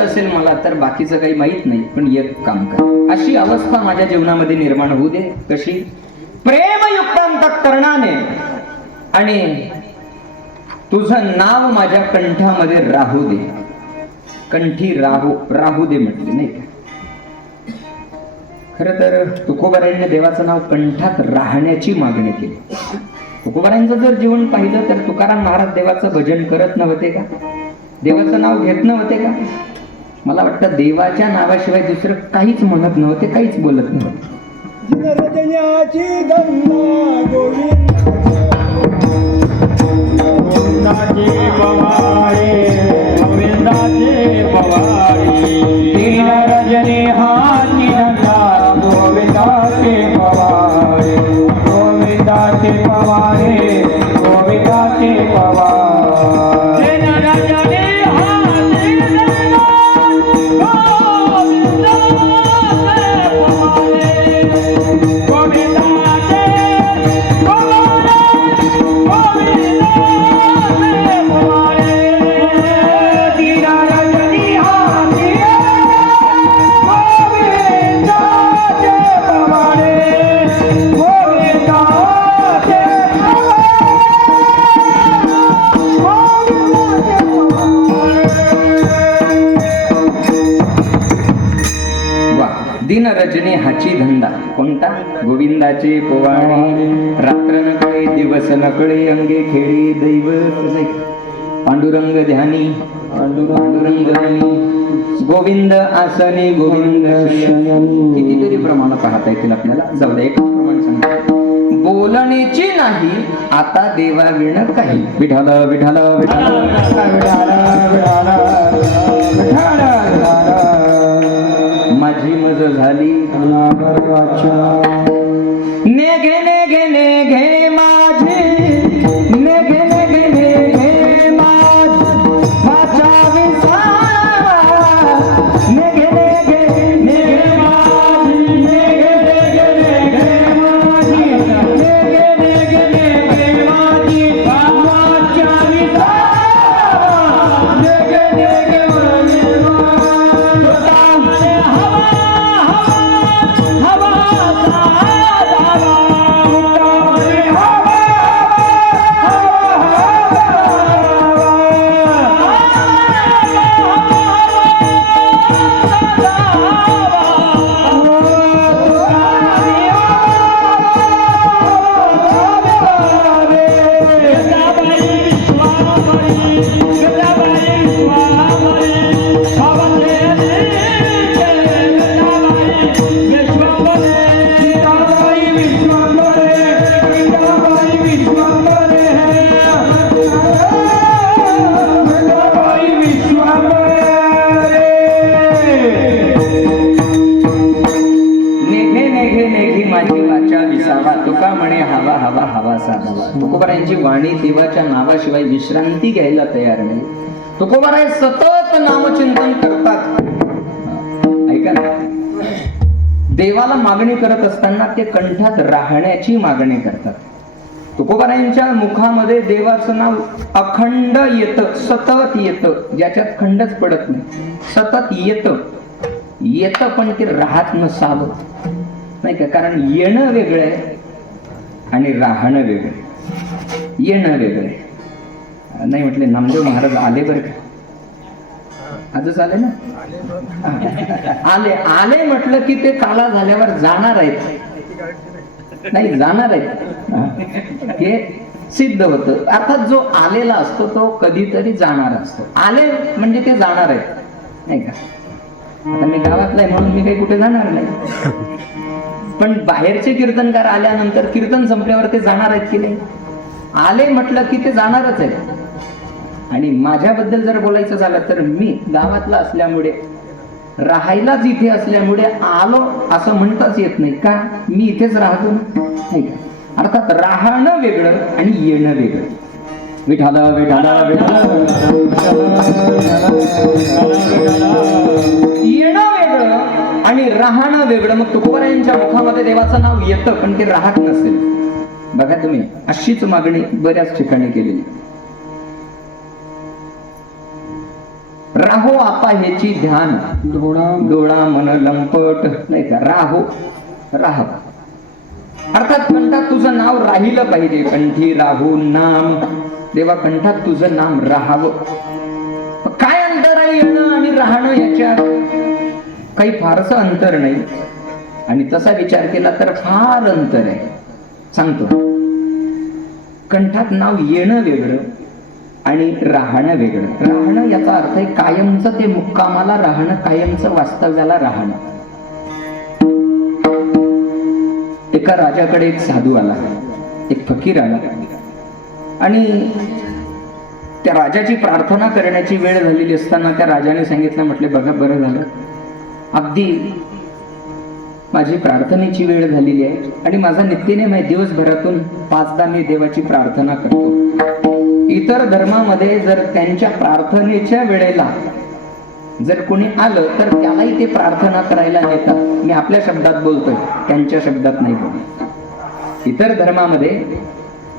असेल मला तर बाकीचं काही माहित नाही, पण एक काम कर, अशी अवस्था माझ्या जीवनामध्ये निर्माण होऊ दे. कशी? प्रेमयुक्त अंतःकरणाने आणि तुझं नाव माझ्या कंठामध्ये राहू दे. कंठी राहू दे म्हटले नाही का? खर तर तुकोबारायांनी देवाचं नाव कंठात राहण्याची मागणी केली. तुकोबारायांचं जर जीवन पाहिलं तर तुकाराम महाराज देवाचं भजन करत नव्हते का? देवाचं नाव घेत नव्हते का? मला वाटतं देवाच्या नावाशिवाय दुसरं काहीच म्हणत नव्हते, काहीच बोलत नव्हते. दिन रजनी हाची धंदा कोणता? गोविंदाचे पोवाडे. रात्र नकळे दिवस नकळे अंगे खेळी दैवत. पांडुरंग ध्यानी पांडुरंग ध्यानी गोविंद आसने गोविंद शयनी. कितीतरी प्रमाण पाहता येतील आपल्याला. जाऊ द्या, एक प्रमाण सांगा. बोलण्याची नाही आता देवा विण काही. विठाल विठाल विठाल माझी मज झाली नेघे नेघे नेघे माझी नेघे नेघे नेघे माझा विसार. नेघे नेघे नेघे माझी नेघे नेघे नेघे माझी नेघे नेघे हवा तुका म्हणे हवा हवा हवा साधावा. तुकोबारायांची वाणी देवाच्या नावाशिवाय विश्रांती घ्यायला तयार नाही. तुकोबाराय सतत नामचिंतन करतात. ऐका ना, देवाला मागणी करत असताना ते कंठात राहण्याची मागणी करतात. तुकोबारायांच्या मुखामध्ये देवाचं नाव अखंड येतं, सतत येतं, ज्याच्यात खंडच पडत नाही. सतत येतं पण ते राहत नसावं, नाही का? कारण येणं वेगळं आहे आणि राहणं वेगळं आहे. येणं वेगळं आहे. नाही म्हटले नामदेव महाराज आले बरं का, आजच आले ना. आले म्हटलं की ते काला झाल्यावर जाणार आहेत, नाही जाणार आहेत, हे सिद्ध होतं. अर्थात जो आलेला असतो तो कधीतरी जाणार असतो. आले म्हणजे ते जाणार आहेत, नाही का? आता मी गावातला आहे म्हणून मी काही कुठे जाणार नाही, पण बाहेरचे कीर्तनकार आल्यानंतर कीर्तन संपल्यावर ते जाणार आहेत की नाही? आले म्हटलं की ते जाणारच आहेत. आणि माझ्याबद्दल जर बोलायचं झालं तर मी गावातला असल्यामुळे, राहायलाच इथे असल्यामुळे आलो असं म्हणताच येत नाही. का? मी इथेच राहतो, नाही का? अर्थात राहणं वेगळं आणि येणं वेगळं. विठाला विठाला येणं वेगळं आणि राहणं वेगळं. मग तुकोबारायांच्या मुखामध्ये देवाचं नाव येतं पण ते राहत नसेल. बघा तुम्ही, अशीच मागणी बऱ्याच ठिकाणी केलेली. राहो आपा ह्याची ध्यान, डोळा मन लंपट, नाही का? राह अर्थात कंठात तुझं नाव राहिलं पाहिजे. कंठी राहू नाम, देवा कंठात तुझं नाम राहावं. काय अंतर आहे येणं आणि राहणं याच्यात? काही फारसं अंतर नाही, आणि तसा विचार केला तर फार अंतर आहे. सांगतो, कंठात नाव येणं वेगळं आणि राहणं वेगळं. राहणं याचा अर्थ आहे कायमचं ते मुक्कामाला राहणं, कायमचं वास्तव्याला राहणं. एका राजाकडे एक साधू आला, एक फकीर आला, आणि त्या राजाची प्रार्थना करण्याची वेळ झालेली असताना त्या राजाने सांगितलं, म्हटले बघा बरं झालं, अगदी माझी प्रार्थनेची वेळ झालेली आहे आणि माझा नित्यनेम आहे, दिवसभरातून 5दा मी देवाची प्रार्थना करतो. इतर धर्मामध्ये जर त्यांच्या प्रार्थनेच्या वेळेला जर कोणी आलं तर त्यालाही ते प्रार्थना करायला नेतात. मी आपल्या शब्दात बोलतोय, त्यांच्या शब्दात नाही बोलत. इतर धर्मामध्ये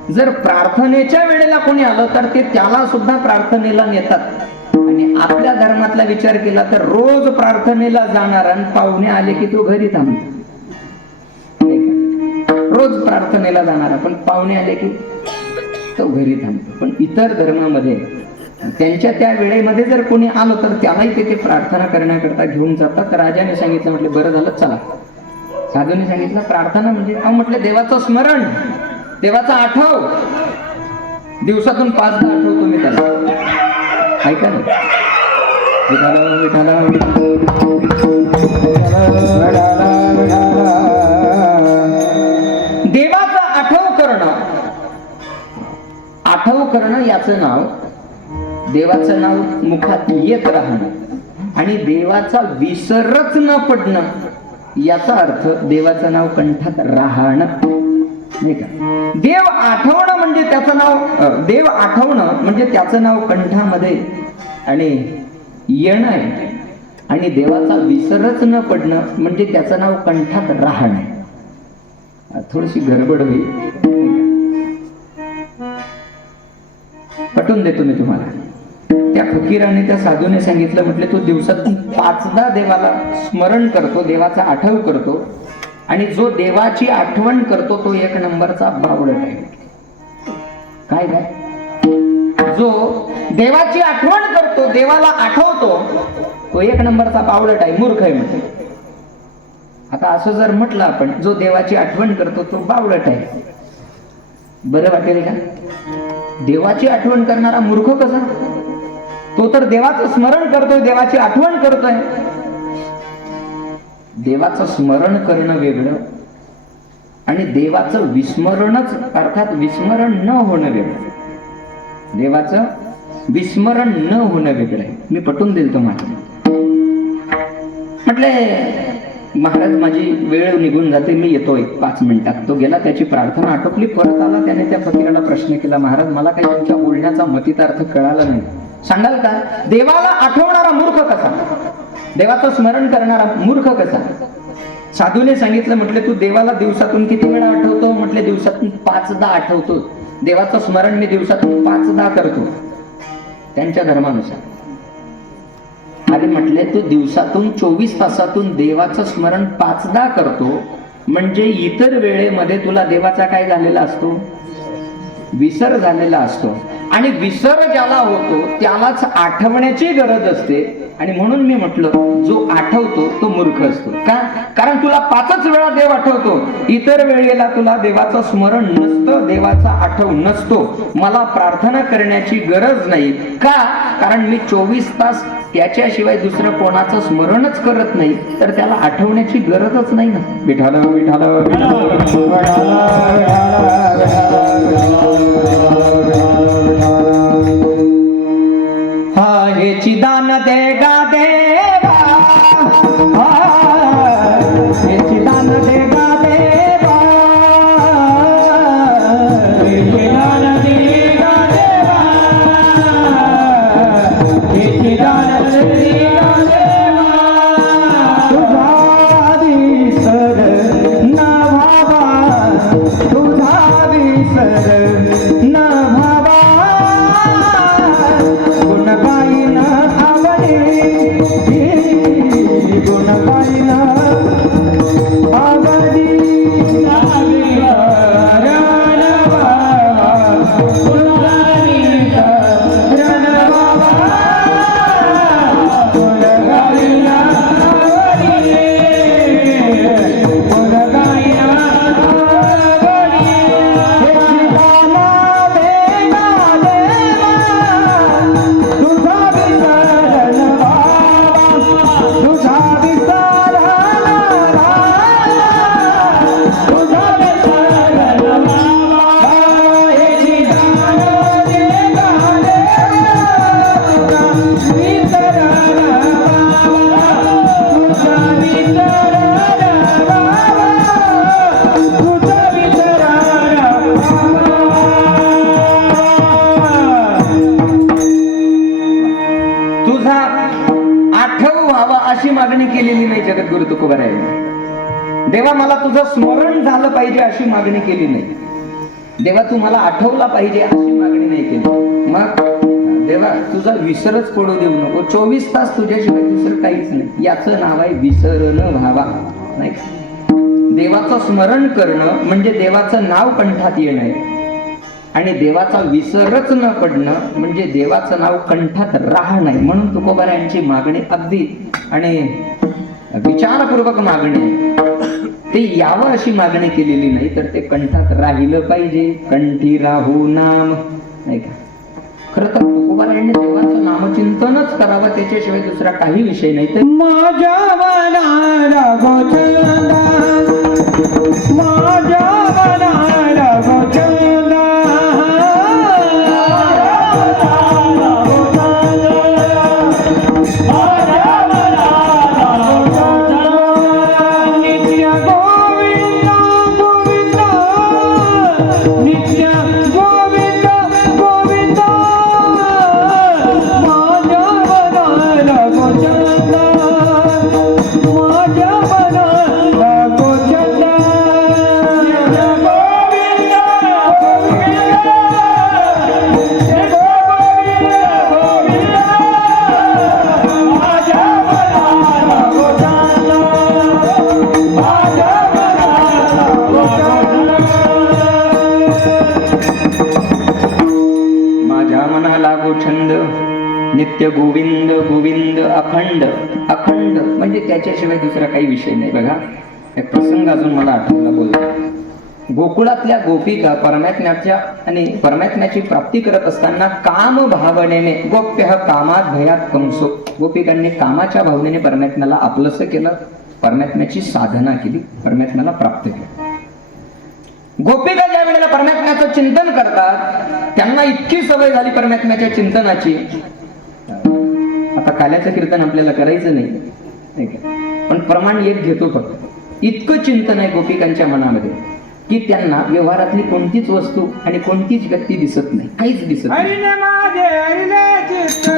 जर प्रार्थनेच्या वेळेला कोणी आलं तर ते त्याला सुद्धा प्रार्थनेला नेतात. आणि आपल्या धर्मातला विचार केला तर रोज प्रार्थनेला जाणार आणि पाहुणे आले की तो घरी थांबतो. रोज प्रार्थनेला जाणारा पण पाहुणे आले की तो घरी थांबतो. पण इतर धर्मामध्ये त्यांच्या त्या वेळेमध्ये जर कोणी आलं तर त्यालाही ते प्रार्थना करण्याकरता घेऊन जातात. राजाने सांगितलं, म्हटलं बरं झालं चला. साधूने सांगितलं प्रार्थना म्हणजे म्हटलं देवाचं स्मरण, देवाचा आठव. दिवसातून 5दा आठवतो मी त्याला. ऐका ना, देवाचा आठव करणं याचं नाव, देवाचं नाव मुखात येत राहणं आणि देवाचा विसरच न पडणं याचा अर्थ देवाचं नाव कंठात राहणं, नाही का? देव आठवणं म्हणजे त्याचं नाव, देव आठवणं म्हणजे त्याचं नाव कंठामध्ये आणि येणं आहे, आणि देवाचा विसरच न पडणं म्हणजे त्याचं नाव कंठात राहणं. थोडीशी गडबड होईल, पटवून देतो मी तुम्हाला. त्या फकीराने त्या साधूने सांगितलं, म्हटले तू दिवसातून 5दा देवाला स्मरण करतो, देवाचा आठव करतो, आणि जो देवाची आठवण करतो तो 1 नंबरचा बावळट आहे. काय काय? जो देवाची आठवण करतो, देवाला आठवतो, तो 1 नंबरचा बावळट आहे, मूर्ख आहे म्हणते. आता असं जर म्हटलं आपण, जो देवाची आठवण करतो तो बावळट आहे, बरं वाटेल का? देवाची आठवण करणारा मूर्ख कसा? तो तर देवाचं स्मरण करतोय, देवाची आठवण करतोय. देवाचं स्मरण करणं वेगळं आणि देवाचं विस्मरणच, अर्थात विस्मरण न होणं वेगळं. देवाचं विस्मरण न होणं वेगळं आहे. मी पटवून देईल तुम्हाला. म्हटले महाराज माझी वेळ निघून जाते, मी येतो 5 मिनिटात. तो गेला, त्याची प्रार्थना आटोपली, परत आला. त्याने त्या फकीराला प्रश्न केला, महाराज मला काही तुमच्या बोलण्याचा मतितार्थ कळाला नाही, सांगाल का? देवाला आठवणारा मूर्ख कसा, देवाचं स्मरण करणारा मूर्ख कसा? साधूने सांगितलं, म्हटले तू देवाला दिवसातून किती वेळा आठवतो? म्हटले दिवसातून 5दा आठवतो. देवाचं स्मरण मी दिवसातून 5दा करतो त्यांच्या धर्मानुसार. अरे म्हटले तू दिवसातून 24 तासातून देवाचं स्मरण 5दा करतो, म्हणजे इतर वेळेमध्ये तुला देवाचा काय झालेला असतो? विसर झालेला असतो. आणि विसर ज्याला होतो त्यालाच आठवण्याची गरज असते. आणि म्हणून मी म्हटलं जो आठवतो तो मूर्ख असतो. का? कारण तुला 5च वेळा देव आठवतो, इतर वेळेला तुला देवाचं स्मरण नसतं, देवाचा आठव नसतो. मला प्रार्थना करण्याची गरज नाही. का? कारण मी 24 तास त्याच्याशिवाय दुसरं कोणाचं स्मरणच करत नाही, तर त्याला आठवण्याची गरजच नाही ना. विठाल विठाल हा हेची दान दे गा देवा, हेची दान दे गा देवा, हेची दान दे गा देवा, हेची दान दे गा देवा. तुझा विसर न भावा, तुझा विसर न भावा, गुण गाईन आवडे, गुण गाईन आवडी, अशी मागणी केलेली नाही जगद्गुरु तुकोबारायांनी. देवा मला तुझं स्मरण झालं पाहिजे अशी मागणी केली नाही. देवा तू मला आठवला पाहिजे अशी मागणी नाही केली. मग देवा तुझा विसरच पडू देऊ नको, 24 तास तुझ्याशिवाय दुसरं काहीच नाही. याचं नाव आहे विसर न व्हावा. नाही, देवाचं स्मरण करणं म्हणजे देवाचं नाव कंठात येणं, आणि देवाचा विसरच न पडणं म्हणजे देवाचं नाव कंठात राहणं. म्हणून तुकोबारायांची मागणी अगदी आणि विचारपूर्वक मागणी, ते यावं अशी मागणी केलेली नाही, तर ते कंठात राहिलं पाहिजे. कंठी राहू नाम, नाही का? खरं तर तुकोबारायांनी देवाचं नामचिंतनच करावं, त्याच्याशिवाय दुसरा काही विषय नाही. तर माझ्या मनाला गोचंदा, माझ्या मनाला गोचंदा, नित्य गोविंद गोविंद अखंड अखंड, म्हणजे त्याच्याशिवाय दुसरा काही विषय नाही. बघा एक प्रसंग अजून मला आठवला. बोलतो गोकुळातल्या गोपिका परमात्म्याच्या आणि परमात्म्याची प्राप्ती करत असताना काम भावनेने, गोप्य कामात भयात कंसो, गोपिकांनी कामाच्या भावनेने परमात्म्याला आपलंसं केलं, परमात्म्याची साधना केली, परमात्म्याला प्राप्त केलं. गोपिका ज्या वेळेला परमात्म्याचं चिंतन करतात त्यांना इतकी सवय झाली परमात्म्याच्या चिंतनाची. आता काल्याचं कीर्तन आपल्याला करायचं नाही, पण प्रमाण एक घेतो फक्त. इतकं चिंतन आहे गोपिकांच्या मनामध्ये की त्यांना व्यवहारातली कोणतीच वस्तू आणि कोणतीच व्यक्ती दिसत नाही, काहीच दिसत नाही. हरिने माझे हरिले चित्त